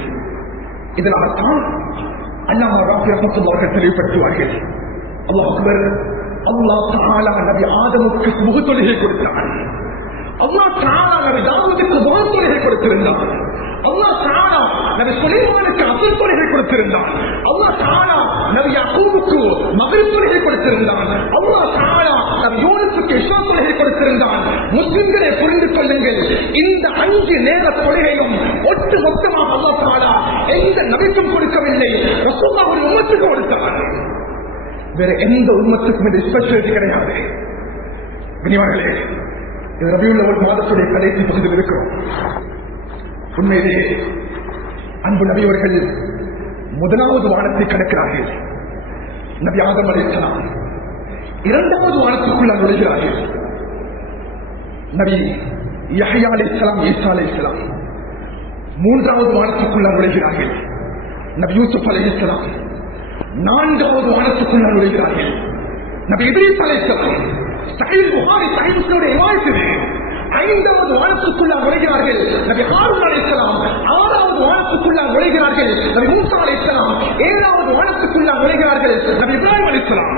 இதனால்தான் அல்லாஹ் ராஃபி ரஹ்மத்துல்லாஹி அவர்கள் தெளிவுபடுத்துவார்கள், அல்லாஹ் அக்பர், அல்லாஹ் தஆலா நபி ஆதமுக்கு சுபஹ் தொழுகை கொடுத்தான். அல்லாஹ் தஆலா நபி தாவூதுக்கு துஹா தொழுகை கொடுத்திருந்தான். அல்லாஹ் தஆலா நபி சுலைமானுக்கு அஸ்ர் தொழுகை கொடுத்திருந்தான். அல்லாஹ் தஆலா நபி யாக்கூபுக்கு மக்ரிப் தொழுகை கொடுத்திருந்தான். அல்லாஹ் தஆலா நபி யூனுஸுக்கு இஷா தொழுகை கொடுத்திருந்தான். முஸ்லிம்களை புரிந்து கொள்ளுங்கள், இந்த 5 நேர தொழுகையும் ஒட்டு மொத்தமாக அல்லாஹ் தஆலா எந்த நபிக்கும் கொடுக்கவில்லை, ரசூலுல்லாஹ்வுடைய உம்மத்துக்கு கொடுத்தார். வேற எந்த உம்மத்துக்கும் இது ஸ்பெஷாலிட்டி கிடையாது. கனிவார்களே, இது ரபியுல் அவ்வல் மாதத்துடைய கடைசி பகுதியில் இருக்கிறோம். உண்மையிலேயே அன்பு நபி அவர்கள் முதலாவது வானத்தை கடக்கிறார்கள். நபி ஆதம் அலைஹிஸ்ஸலாம். இரண்டாவது வானத்துக்குள்ள நுழைகிறார்கள். நபி யஹ்யா அலைஹிஸ்ஸலாம், ஈசா அலைஹிஸ்ஸலாம். மூன்றாவது வானத்துக்குள்ள நுழைகிறார்கள். நபி யூசுப் அலைஹிஸ்ஸலாம். நான்காவது வானத்துக்குள்ள நுழைகிறார்கள். நபி இத்ரீஸ் அலைஹிஸ்ஸலாம். சஹீஹ் புகாரி சஹீஹ் முஸ்லிமுடைய ரிவாயத் இது. ஐந்தாவது வானத்துக்குள்ள நுழைகிறார்கள் நபி ஹாரூன் அலைஹிஸ்ஸலாம். ஆறாவது வானத்துக்குள்ள நுழைகிறார்கள் நபி மூசா அலைஹிஸ்ஸலாம். ஏழாவது வானத்துக்குள்ள நுழைகிறார்கள் நபி இப்ராஹிம் அலைஹிஸ்ஸலாம்.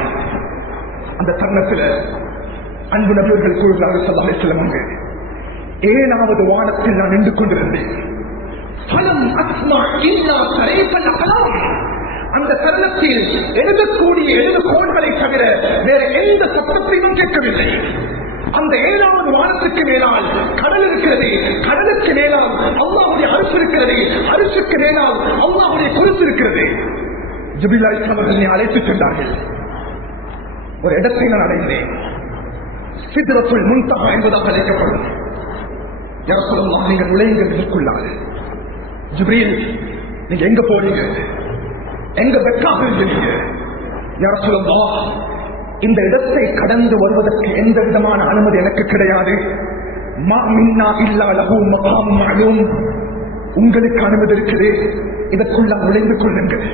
அந்த தருணத்தில் அன்பு நபியர்கள் கூறுகிறார்கள் ஸல்லல்லாஹு அலைஹி வஸல்லம், ஏழாவது வானத்தில் நான் நின்று கொண்டிருந்தேன். ஃபலம் அஸ்மா இல்லா தரைஃபல் அக்லாம். அந்த தருணத்தில் எழுதக்கூடிய எழுதுகோள்களை தவிர வேற எந்த சத்தத்தையும் கேட்கவில்லை. அந்த ஏழாவது வானத்துக்கு மேலால் கடல் இருக்கிறது, கடலுக்கு மேலால் அல்லாஹ்வுடைய அரிசி இருக்கிறது, அரிசிக்கு மேலால் அல்லாஹ்வுடைய குருசு இருக்கிறது. ஜிப்ரீல் அலைஹிஸ்ஸலாம் அவர்கள் அழைத்துச் சென்றார்கள். ஒரு இடத்தை நான் அடைந்தேன். சித்ரத்துல் முன்தஹா என்பதாக அழைக்கப்படும். யா ரசூலல்லாஹ், நீங்கள் நுழையுங்கள் இதற்குள்ளாக. ஜிப்ரீல், நீங்க எங்க போறீங்க? எங்க வெக்காக இருக்கீங்க? யா ரசூலல்லாஹ், இந்த இடத்தை கடந்து வருவதற்கு எந்த விதமான அனுமதி எனக்கு கிடையாது. மா மின்னா இல்லா லஹு மகாமும் மஅலூம். உங்களுக்கு அனுமதி இருக்குது, இதற்குள்ள நுழைந்து கொள்ளுங்கள்.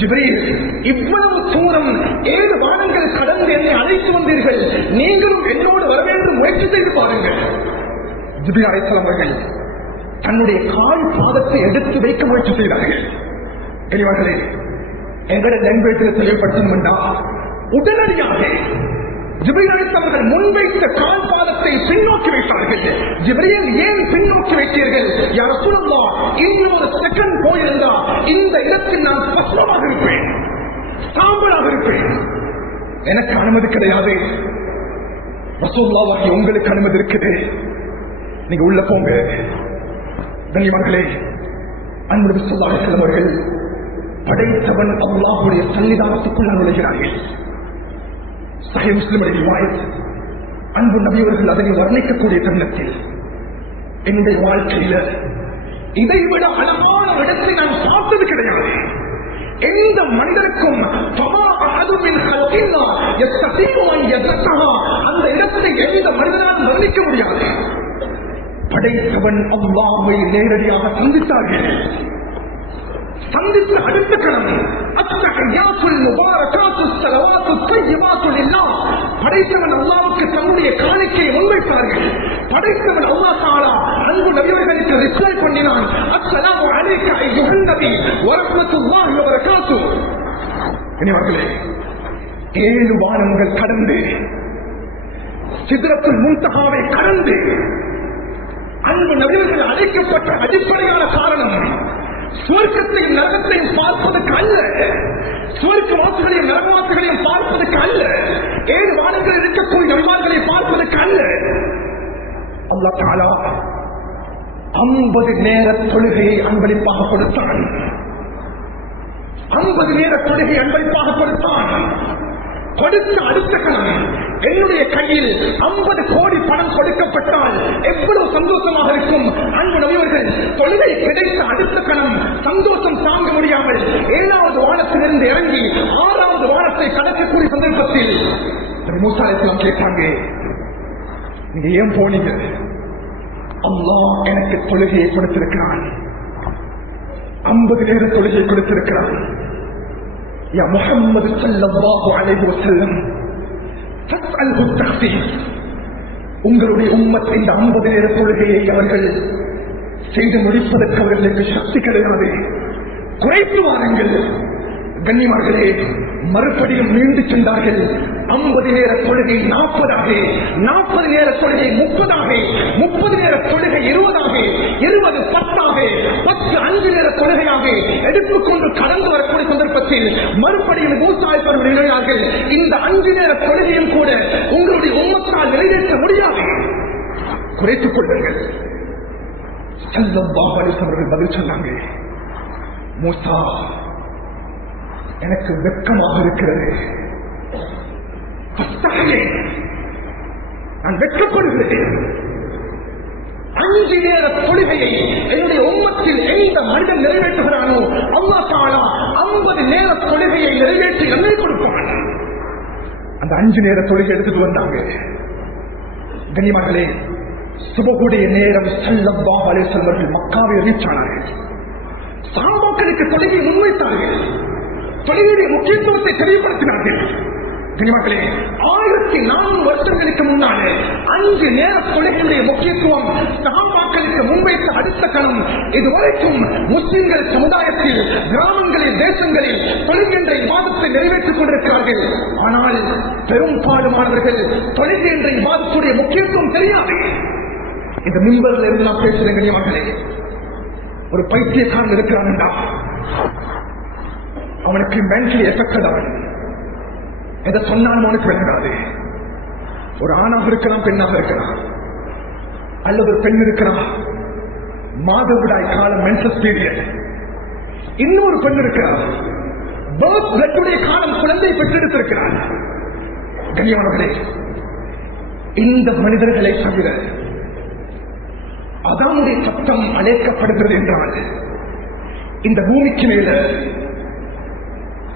ஜிப்ரீல், இவ்வளவு தூரம் 7 வானங்கள் கடந்து என்னை அழைத்து வந்தீர்கள், நீங்களும் என்னோடு வர வேண்டும், முயற்சி செய்து பாருங்கள். ஜிப்ரீல் அலைஹிஸ்ஸலாம் அவர்கள் தன்னுடைய கால் பாதத்தை எடுத்து வைக்க முயற்சி செய்தார்கள். தெளிவார்களே, எங்களுடைய லாங்குவேஜில் தெளிவுபடுத்தணும்னா உடனடியாக ஜிப்ரீல் அலைஹிஸ்ஸலாம் அவர்கள் முன்வைத்த கால் பாதத்தை பின்னோக்கி வைத்தார்கள். ஜிப்ரீல், ஏன் பின்னோக்கி வைத்தீர்கள்? யா ரசூலல்லாஹ், இன்னொரு செகண்ட் போயிருந்தா இந்த இடத்தில் நான் பசுவாக இருப்பேன், சாம்பலாக இருப்பேன். எனக்கு அனுமதி கிடையாது. ரசூலுல்லாஹ், உங்களுக்கு அனுமதி இருக்குது, நீங்க உள்ள போங்க. கண்ணியமானவர்களே, அன்பு நபி ஸல்லல்லாஹு அலைஹி வஸல்லம் அவர்கள் படைத்தவன் அல்லாஹ்வுடைய சன்னிதானத்துக்குள் நுழைகிறார்கள். சஹீஹ் முஸ்லிமுடைய ரிவாயத். அன்பு நபி அவர்கள் அதனை வர்ணிக்கக்கூடிய தருணத்தில், என்னுடைய வாழ்க்கையில இதைவிட அழகான இடத்தை நான் பார்த்தது கிடையாது. எந்த மனிதருக்கும் அந்த இடத்தை எந்த மனிதனாலும் வர்ணிக்க முடியாது. படைத்தவன் அல்லாஹ்வை நேரடியாக சந்தித்தார்கள். சந்தித்து அடுத்த கணம் படைத்தவன் அல்லாஹ்வுக்கு தன்னுடைய காணிக்கையை முன்வைத்தார்கள். படைத்தவன் அல்லாஹ் தஆலா அன்பு நபியவர்களுக்கு ரிப்ளை பண்ணினான், அஸ்ஸலாமு அலைக்க அய்யுஹன் நபி வ ரஹ்மத்துல்லாஹி வ பரகாத்துஹு. கனிவர்களே, 7 வானங்கள் கடந்து சித்ரத்துல் முன்தஹாவை கடந்து அன்பு நபியவர்கள் அழைக்கப்பட்ட அடிப்படையான காரணம் சுவர்க்கத்தையும் நரகத்தையும் பார்ப்பதற்கு அல்ல, சுவர்க்க வாசுகளையும் நரகவாசுகளையும் பார்ப்பதற்கு அல்ல, 7 வானங்கள் இருக்கக்கூடிய நபிமார்களை பார்ப்பதற்கு அல்ல. அல்லாஹ் தஆலா 50 நேர தொழுகையை அன்பளிப்பாக கொடுத்தான். 50 நேர தொழுகை அன்பளிப்பாக கொடுத்தான். கொடுத்த அடுத்த கணம் என்னுடைய கையில் 50 கோடி பணம் கொடுக்கப்பட்டால் எவ்வளவு சந்தோஷமாக இருக்கும். அன்பு நபியவர்கள் தொழுகை கிடைத்த அடுத்த கணம் சந்தோஷம் தாங்க முடியாமல் 7வது வானத்திலிருந்து இறங்கி 6வது வானத்தை கடக்கக்கூடிய சந்தர்ப்பத்தில் மூசா அலைஹிஸ்ஸலாம் கேட்டாங்க, நீங்க ஏன் போனீங்க? அல்லாஹ் எனக்கு தொழுகையை கொடுத்திருக்கிறான், 50 நேர தொழுகை கொடுத்திருக்கிறான். யா முஹம்மது ஸல்லல்லாஹு அலைஹி வஸல்லம், ஃபஸ்அல்ஹு தக்ஃபீஃப். உங்களுடைய உம்மத் இந்த 50 நேர தொழுகையை அவர்கள் செய்து முடிப்பதற்கு அவர்களுக்கு சக்தி கிடையாது, குறைத்து வாருங்கள். கண்ணியமார்களே, மறுபடியும் மீண்டு சென்றார்கள். 50 நேர தொழுகை 40 40 நேர தொழுகை 30 30 நேர தொழுகை 20 20 10 10 5 நேர தொழுகையாக எடுத்துக்கொண்டு கடந்து வரக்கூடிய சந்தர்ப்பத்தில் மறுபடியும் மூசா அவர்கள் நினைவார்கள், இந்த 5 நேர தொழுகையும் கூட உங்களுடைய உம்மத்தால் நிறைவேற்ற முடியாது, குறைத்துக் கொள்ளுங்கள். ஸல்லல்லாஹு அலைஹி வஸல்லம் அவர்கள் பதில் சொன்னாங்க, மூசா எனக்கு வெட்கமாக இருக்கிறது, நான் வெட்கப்படுகிறேன். 5 நேர தொழுகையை என்னுடைய உம்மத்தில் எந்த மனிதன் நிறைவேற்றுகிறானோ அல்லாஹ் தஆலா 50 நேர தொழுகையை நிறைவேற்றி என்னை கொடுப்பான். அந்த 5 நேர தொழுகை எடுத்துட்டு வந்தாங்க. கண்ணியமானவர்களே, சுபகுடைய நேரம் ஸல்லல்லாஹு அலைஹி வஸல்லம் அவர்கள் மக்காவை ரீச் ஆனார்கள். சஹாபாக்களுக்கு தொழுகை முன்வைத்தார்கள், தொழுகையுடைய முக்கியத்துவத்தை தெளிவுபடுத்தினார்கள். கண்ணியமானவர்களே, 1400 வருஷங்களுக்கு முன்னாலே 5 நேர தொழுகையுடைய முக்கியத்துவம் சஹாபாக்களுக்கு முன்வைத்த அடுத்த கணம் இதுவரைக்கும் முஸ்லிம்கள் சமுதாயத்தில் கிராமங்களில் தேசங்களில் தொழுகை என்ற இபாதத்தை நிறைவேற்றிக் கொண்டிருக்கிறார்கள். ஆனால் பெரும்பாலுமானவர்கள் தொழுகை என்ற இபாதத்துடைய முக்கியத்துவம் தெரியாது. இந்த மிம்பர்ல இருந்து நான் பேசுறேன். கண்ணியமானவர்களே, ஒரு பைத்தியக்காரன் இருக்கிறான்டா, அவனுக்கு மென்டலி எஃபெக்டட், அவன் எதை சொன்னாலும் அவனுக்கு விளங்காது. ஒரு ஆணாக இருக்கலாம், பெண்ணாக இருக்கலாம், அல்லது ஒரு பெண் இருக்கலாம், மாதவிடாய் காலம் மென்சஸ் பீரியட். இன்னொரு பெண் இருக்கிறார், பர்த் பிளட்டுடைய காலம், குழந்தை பெற்றெடுத்திருக்கிறார். கண்ணியமானவர்களே, இந்த மனிதர்களை தவிர அதானுடைய சத்தம் அழைக்கப்படுகிறது என்றால் இந்த பூமிக்கு மேல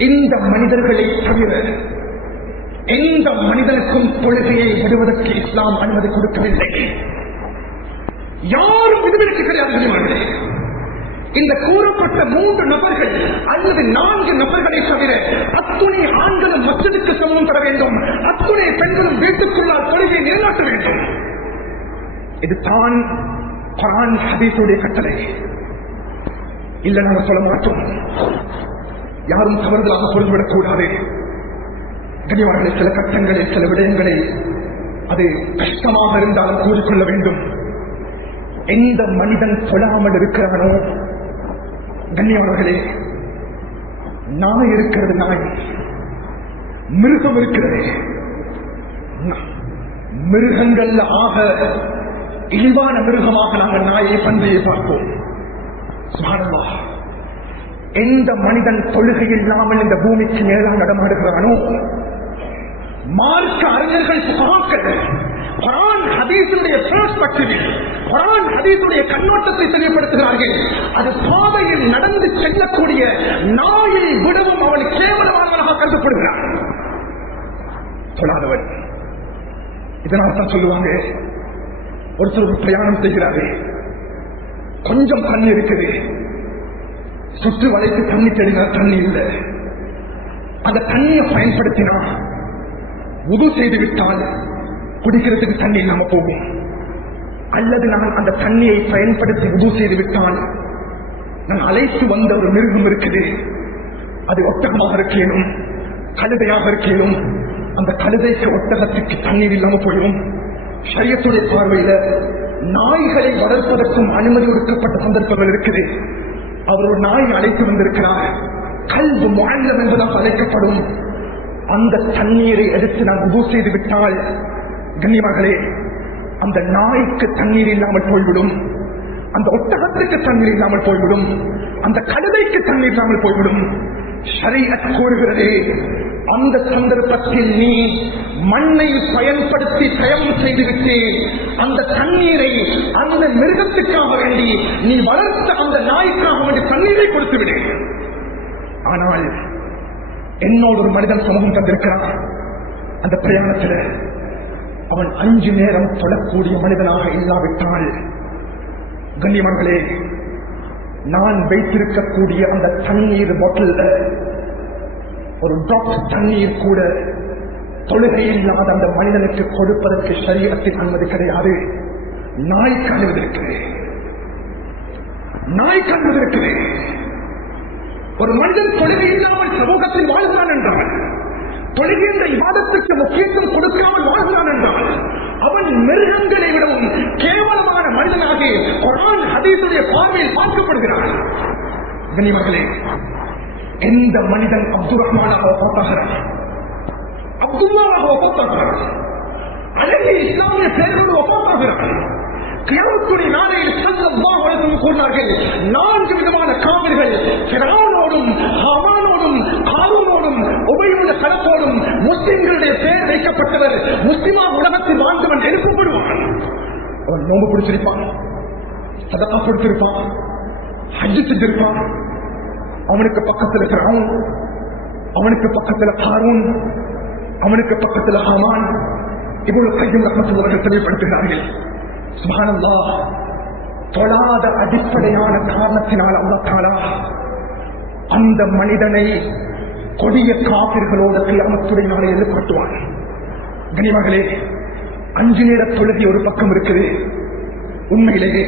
இந்த மனிதர்களை தவிர எந்த மனிதனுக்கும் தொழுகையை விடுவதற்கு இஸ்லாம் அனுமதி கொடுக்கவில்லை. யாரும் விடுவிற்கு கிடையாது. இந்த கூறப்பட்ட 3 நபர்கள் அல்லது 4 நபர்களை தவிர அத்துணை ஆண்களும் மஸ்ஜிதுக்கு சமூகம் பெற வேண்டும், அத்துணை பெண்களும் வீட்டுக்குள்ளால் தொழுகையை நிலைநாட்ட வேண்டும். இதுதான் குர்ஆன் ஹதீஸுடைய கட்டளை. இல்ல நாங்கள் சொல்ல மாட்டோம். யாரும் தவறுதலாக பொருள்விடக் கூடாது. கனிவாளர்களை சில கட்டங்களில் சில விடயங்களை அது கஷ்டமாக இருந்தாலும் கூறிக்கொள்ள வேண்டும். எந்த மனிதன் சொல்லாமல் இருக்கிறானோ, கண்ணியவர்களே, நாய் இருக்கிறது, நாய் மிருகம் இருக்கிறது. மிருகங்கள் ஆக இழிவான மிருகமாக நாங்கள் நாயை பன்றியை பார்ப்போம். சுப்ஹானல்லாஹ். எந்த மனிதன் தொழுகை இல்லாமல் இந்த பூமிக்கு மேலாக நடமாடுகிறானோ, மார்க்க அறிஞர்கள் குர்ஆன் ஹதீஸுடைய பெர்ஸ்பெக்டிவில், குர்ஆன் ஹதீஸுடைய கண்ணோட்டத்தை தெளிவுபடுத்துகிறார்கள். அது பாதையில் நடந்து செல்லக்கூடிய நாயை விடவும் அவன் கேவலமானவனாக கருதப்படுகிறான். சொல்லாதவன். இதனால் தான் சொல்லுவாங்க, ஒருத்தர் பிரயாணம் செய்கிறாரு, கொஞ்சம் தண்ணி இருக்குது, சுற்று வளைத்து தண்ணி தெளினா தண்ணி இல்லை, அந்த தண்ணியை பயன்படுத்தினா உது செய்து விட்டால் குடிக்கிறதுக்கு தண்ணி இல்லாம போகும். அல்லது நான் அந்த தண்ணியை பயன்படுத்தி உது செய்து விட்டால் நான் அழைத்து வந்த ஒரு மிருகம் இருக்குது, அது ஒட்டகமாக இருக்கேனும் கழுதையாக இருக்கேனும், அந்த கழுதைக்கு ஒட்டகத்துக்கு தண்ணீர் இல்லாம போயிடும். ஷரியத்துடைய பார்வையில நாய்களை வளர்ப்பதற்கும் அனுமதி கொடுக்கப்பட்ட சந்தர்ப்பங்கள் இருக்குது. அவர் ஒரு நாயை அழைத்து வந்திருக்கிறார், கல்பு முஅல்லம் என்பதாக அழைக்கப்படும். அந்த தண்ணீரை எடுத்து நான் உது செய்து விட்டால், கண்ணியமகளே, அந்த நாய்க்கு தண்ணீர் இல்லாமல் போய்விடும், அந்த ஒட்டகத்திற்கு தண்ணீர் இல்லாமல் போய்விடும், அந்த கழுதைக்கு தண்ணீர் இல்லாமல் போய்விடும். ஷரீஅத் கூறுகிறது, அந்த சந்தர்ப்பத்தில் நீ மண்ணை பயன்படுத்தி தயமம் செய்துவிட்டு அந்த தண்ணீரை அந்த மிருகத்துக்காக வேண்டி நீ வளர்த்த அந்த நாய்க்காக வேண்டி தண்ணீரை கொடுத்து விடு. ஆனால் என்னோடு ஒரு மனிதன் சமூகம் தந்திருக்கிறான். அந்த பிரயாணத்தில் அவன் 5 நேரம் தொழக்கூடிய மனிதனாக இல்லாவிட்டால், கண்ணியமர்களே, நான் வைத்திருக்கக்கூடிய அந்த தண்ணீர் பாட்டில் ஒரு டிராப் தண்ணீர் கூட தொழுகை இல்லாத அந்த மனிதனுக்கு கொடுப்பதற்கு ஷரீஅத்தின் அனுமதி கிடையாது. நாய்க்கு அனுமதி இருக்குது, நாய்க்கு அனுமதி இருக்குது. ஒரு மனிதன் தொழுகை இல்லாமல் சமூகத்தில் வாழ்கிறான் என்றால், தொழுகை என்ற இபாதத்துக்கு முக்கியத்துவம் கொடுக்காமல் வாழ்கிறான் என்றால், அவன் மிருகங்களை விடவும் கேவலமான மனிதனாக குர்ஆன் ஹதீஸுடைய பார்வையில் பார்க்கப்படுகிறான். கண்ணியமானவர்களே, எந்த மனிதன் அப்துல் ரஹ்மானாக வஃபாத்தாகிறான், அப்துல்லாஹ் வஃபாத்தாகிறான், அழகிய இஸ்லாமிய பெயரோடு வஃபாத்தாகிறான், கியாமத்துடைய நாளையில் ஸல்லல்லாஹு அலைஹி வஸல்லம் கூறினார்கள், 4 விதமான காவிர்கள் ஃபிரௌனோடும் ஹாமானோடும் காரூனோடும் உபையுடைய கலப்போடும் முஸ்லிம்களுடைய பெயர் வைக்கப்பட்டவர் முஸ்லிமாக உலகத்தில் வாழ்ந்தவன் எழுப்பப்படுவான். அவன் நோம்பு பிடிச்சிருப்பான், சதகா கொடுத்திருப்பான், ஹஜ் செஞ்சிருப்பான். அவனுக்கு பக்கத்துல ஃபிரௌன், அவனுக்கு பக்கத்துல காரூன், அவனுக்கு பக்கத்துல ஹாமான். இவ்வளவு கையும் ரஹ்மத்துல்லாஹி தெளிவுபடுத்துகிறார்கள். சுப்ஹானல்லாஹ், தொழாத அடிப்படையான காரணத்தினால் அல்லாஹ் தஆலா அந்த மனிதனை கொடிய காபிர்களோடு கியாமத்துடைய நாளை எழுப்பட்டுவான். கனிமகளே, 5 நேர தொழுகை ஒரு பக்கம் இருக்குது. உண்மையிலேயே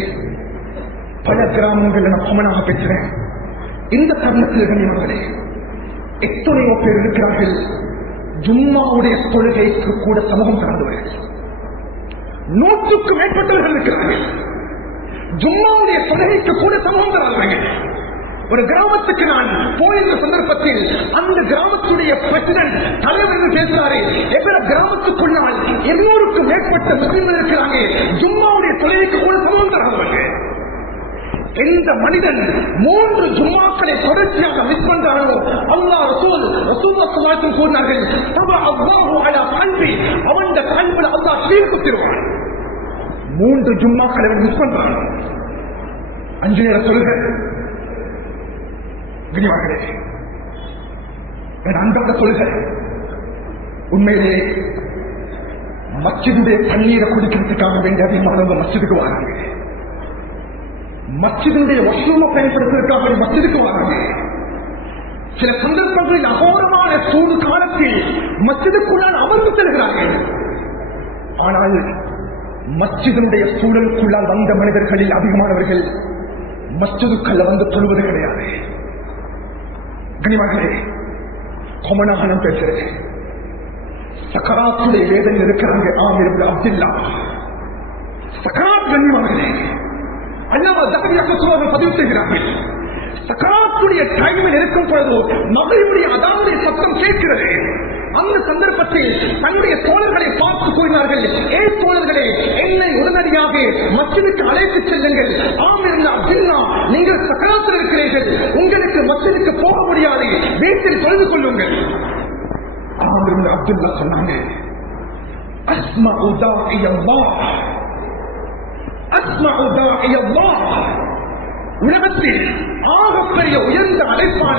பல கிராமங்கள் நான் கொமனாக பேசுறேன். இந்த தருணத்தில் கனிமகளே, எத்தனையோ பேர் இருக்கிறார்கள் ஜும்மாவுடைய தொழுகைக்கு கூட சமூகம் தராதவர்கள். 100க்கும் மேற்பட்டவர்கள் இருக்கிறார்கள் ஜும்மாவுடைய தொழுகைக்கு கூட சமூகம் தராதவர்கள். ஒரு கிராமத்துக்கு நான் போயிருந்த சந்தர்ப்பத்தில் அந்த கிராமத்துடைய பிரசிடன்ட் தலைவர் பேசுறாரு, எவ்வளவு கிராமத்துக்குள்ளால் 200க்கும் மேற்பட்ட முஸ்லிம்கள் இருக்கிறாங்க, ஜும்மாவுடைய தொழுகைக்கு கூட சமூகம் தராதவர்கள். எந்த மனிதன் 3 ஜும்மாக்களை தொடர்ச்சியாக மிஸ் பண்றாரோ அல்லாஹ் ரசூலுல்லாஹி கூறினார்கள், அல்லாஹு அலா கல்பி, அவன் கல்வில அல்லாஹ் சீர் குத்திடுவான். 3 ஜும்மாக்களை மிஸ் பண்றான். 5 நேர தொழுகை. அன்பான தொழுகை. உண்மையிலே மஸ்ஜிதுடைய தண்ணீரை குடிக்கிறதுக்காக வேண்டிய அதிகமானவங்க மஸ்ஜிதுக்கு வராங்க, மஸ்ஜிதுடைய வசூலை பயன்படுத்துவதற்காக மஸ்ஜிதுக்கு வராங்க. சில சந்தர்ப்பங்களில் அகோரமான சூடு காலத்தில் மஸ்ஜிதுக்குள்ளால் அமர்ந்து செல்கிறார்கள். ஆனால் மஸ்ஜிதுடைய சூழலுக்குள்ளால் வந்த மனிதர்களில் அதிகமானவர்கள் மஸ்ஜிதுக்குள்ள வந்து தொழுவது கிடையாது. கனிமகளே, கொமனாக நான் பேசுறேன். சக்கராத்துடைய வேதனை இருக்கிறாங்க. ஆமீர் இப்னு அப்துல்லா சக்கராத். கனிமகளே, அல்லாஹ் தஹ்ரியாக பதிவு செய்கிறார்கள். சக்கராத்துடைய டைமில் இருக்கும் பொழுது மகரிபுடைய அதாவுடைய சத்தம் கேட்கிறது. அந்த சந்தர்ப்பத்தில் தன்னுடைய தோழர்களை பார்த்து கூறினார்கள், ஏ தோழர்களே, என்னை உடனடியாக மஸ்ஜிதுக்கு அழைத்து செல்லுங்கள். ஆமீர் இப்னு அப்துல்லா, நீங்கள் சக்கராத்தில் இருக்கிறீர்கள், உங்களுக்கு மஸ்ஜிதுக்கு போக முடியாது, வீட்டில் தொழுது கொள்ளுங்கள். ஆமீர் இப்னு அப்துல்லா சொன்னாங்க, அஸ்மஉ தாஇ அல்லாஹ், அஸ்மஉ தாஇ அல்லாஹ், உலகத்தில் ஆகப்பெரிய உயர்ந்த அழைப்பான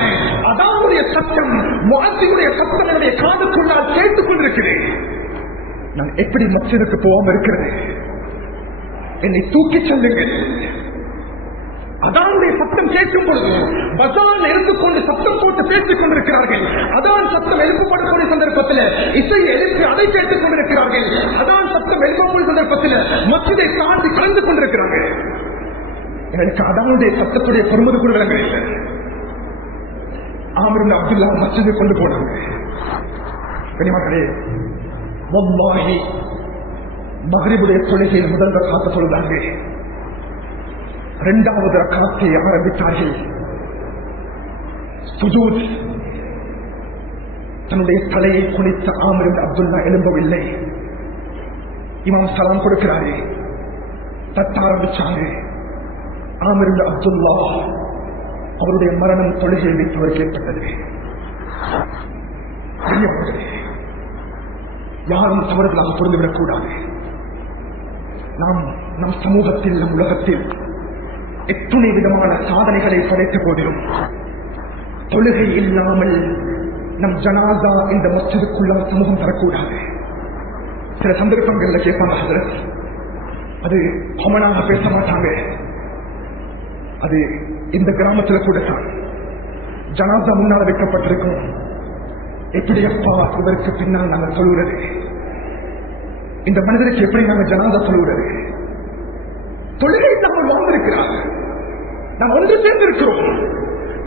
அதாவுடைய சத்தம், முஅத்தினுடைய சத்தம் என்னுடைய காதுக்குள்ளால் கேட்டுக் கொண்டிருக்கிறேன். நான் எப்படி மஸ்ஜிதுக்கு போகாம இருக்கிறது? என்னை தூக்கிச் செல்லுங்கள். அதானுடைய சத்தம் கேட்கும் பொழுது பஜார்ல எடுத்துக்கொண்டு சத்தம் போட்டு பேசிக் கொண்டிருக்கிறார்கள். அதான் சத்தம் எழுப்பப்படக்கூடிய சந்தர்ப்பத்தில் இசையை எழுப்பி அதை கேட்டுக் கொண்டிருக்கிறார்கள். அதான் சத்தம் எழுப்பக்கூடிய சந்தர்ப்பத்தில் மஸ்ஜிதை தாண்டி கலந்து கொண்டிருக்கிறார்கள். எனக்கு அதானுடைய சத்தத்துடைய பொறுமதி கூட விளங்கவில்லை. ஆமீர் இப்னு அப்துல்லா மஸ்ஜிதை கொண்டு போனாங்க. கனிமகளே, வல்லாஹி மக்ரிபுடைய தொழுகையில் முதல் ரக்காத்தை சொல்றாங்க. 2வது ரக்காத்தை ஆரம்பித்தார்கள். சுஜூத். தன்னுடைய தலையை குனித்த ஆமீர் இப்னு அப்துல்லா எழும்பவில்லை. இமாம் சலாம் கொடுக்கிறாரு, தட்ட ஆரம்பிச்சாங்க. ஆமீர் இப்னு அப்துல்லா அவருடைய மரணம் தொழுகையை வைத்தவருக்கு ஏற்பட்டது. யாரும் தவறுகளாக புரிந்துவிடக் கூடாது. நாம் நம் சமூகத்தில், நம் உலகத்தில் எத்தனை விதமான சாதனைகளை படைத்த போதிலும் தொழுகை இல்லாமல் நம் ஜனாதா இந்த மஸ்ஜிதுக்குள்ள சமூகம் தரக்கூடாது. சில சந்தர்ப்பங்கள்ல கேட்பாங்க, அது கொமனாக பேச மாட்டாங்க. அது இந்த கிராமத்தில் கூட தான் ஜனாதா முன்னால் வைக்கப்பட்டிருக்கும். எப்படி அப்பா இவருக்கு பின்னால் நாங்கள் சொல்லுறது? இந்த மனிதருக்கு எப்படி நாங்கள் ஜனாதா சொல்லுறது? தொழுகை நாங்கள் வாழ்ந்திருக்கிறார், நாம் ஒன்று சேர்ந்திருக்கிறோம்.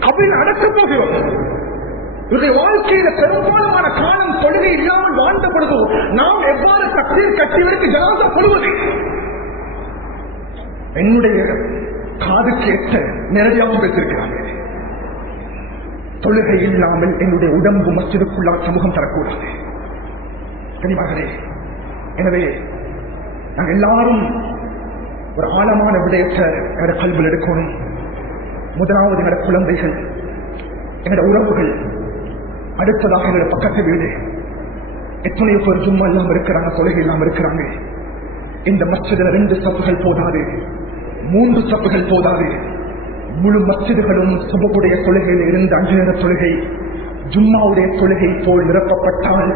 கபில் அடக்க போகிறோம். இவருடைய வாழ்க்கையில பெரும்பாலான காலம் தொழுகை இல்லாமல் வாழ்ந்த பொழுது நாம் எவ்வாறு தக்பீர் கட்டியவருக்கு ஜனாஸா கொள்வது? என்னுடைய காதுக்கு ஏற்ற நேரடியாகவும் பேசியிருக்கிறாங்க. தொழுகை இல்லாமல் என்னுடைய உடம்பு மஸ்ஜிதுக்குள்ளால் சமூகம் தரக்கூடாது. கனிமகளே, எனவே நாங்கள் எல்லாரும் ஒரு ஆழமான விடயத்தை எங்களோட கல்வியில் எடுக்கணும். முதலாவது எங்களோட குழந்தைகள், எங்களோட உறவுகள், அடுத்ததாக எங்களோட பக்கத்து வீடு. எத்தனையோ பேர் ஜும்மா இல்லாம இருக்கிறாங்க, தொழுகை இல்லாம இருக்கிறாங்க. இந்த மஸ்ஜிதுல 2 சப்புகள் போதாது, 3 சப்புகள் போதாது. முழு மஸ்ஜிதுகளும் சுபகுடைய தொழுகையில் இருந்து 5 நேர தொழுகை, ஜும்மாவுடைய தொழுகை போல் நிரப்பப்பட்டால்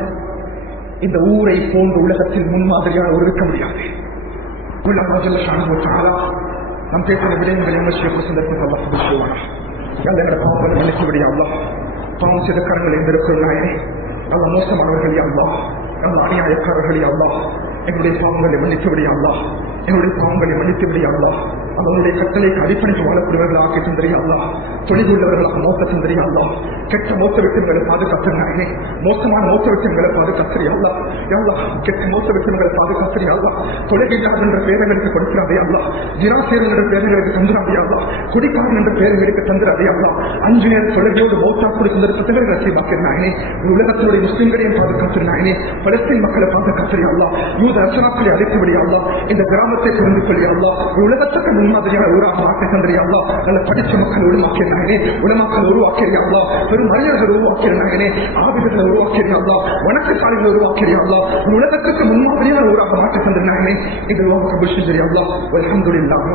இந்த ஊரை போன்ற உலகத்தில் முன்மாதிரியாக இருக்க முடியாது. நம் பேசுகிற விடயங்களை பாவங்களை மன்னிக்க முடியாதா? பாவம் செய்த கரங்களை இருக்கிறாயே, நல்ல மோசமானவர்கள் யாவா, நல்ல அநியாயக்காரர்கள் யாவா, என்னுடைய பாவங்களை மன்னிக்க முடியாதா? என்னுடைய பாவங்களை மன்னித்து விடியாதா? அவனுடைய கட்டளைக்கு அடிப்படைக்கு வாழக்கூடியவர்கள் ஆக்கி தந்திரியாதா? தொழில் உள்ளவர்களாக மோச தந்திரியாதா? கெட்ட மோச விட்டங்களை பாதுகாத்துனாயே, மோசமான மோச விட்டங்களை பாதுகாத்திரியாதா? யாவா கெட்ட மோச விட்டங்களை பாதுகாத்திரியாதா? தொலைகின்றார் என்ற பேரங்களுக்கு கொடுக்கிறாதையாதா? ஜிராசேரன் என்ற பேரங்களுக்கு தந்திராதையாதா? குடிக்காரன் என்ற பேரங்களுக்கு தந்திராதையாதா? 5 நேர தொலைவியோடு மௌத்தாக்குடி சந்தர்ப்பத்தில் ரசிமாக்கினாயே, உலகத்தினுடைய முஸ்லிம்களையும் பாதுகாத்திருந்தாயே, பலஸ்தீன் மக்களை பாதுகாத்திரியாதா? யூத அரசனாக்களை அழைத்து விடியாதா? இந்த கிராமத்தை புரிந்து கொள்ளியாதா? உலகத்துக்கு முன்மாதிரியான ஊராக மாற்றி தந்திரியாதா? நல்ல படிச்ச மக்கள் உருவாக்கினாயே, உலமாக்கள் உருவாக்கிறியாதா? பெரும் மரியாதைகள் உருவாக்கினாயே, ஆவிதங்களை உருவாக்கிறியாதா? வணக்கசாலிகளை உருவாக்கிறியாதா? உலகத்துக்கு முன்மாதிரியான ஊராக மாற்றி தந்திருந்தாயே. இது உலக புஷ் தெரியாதா? அல்ஹம்துலில்லாஹ்.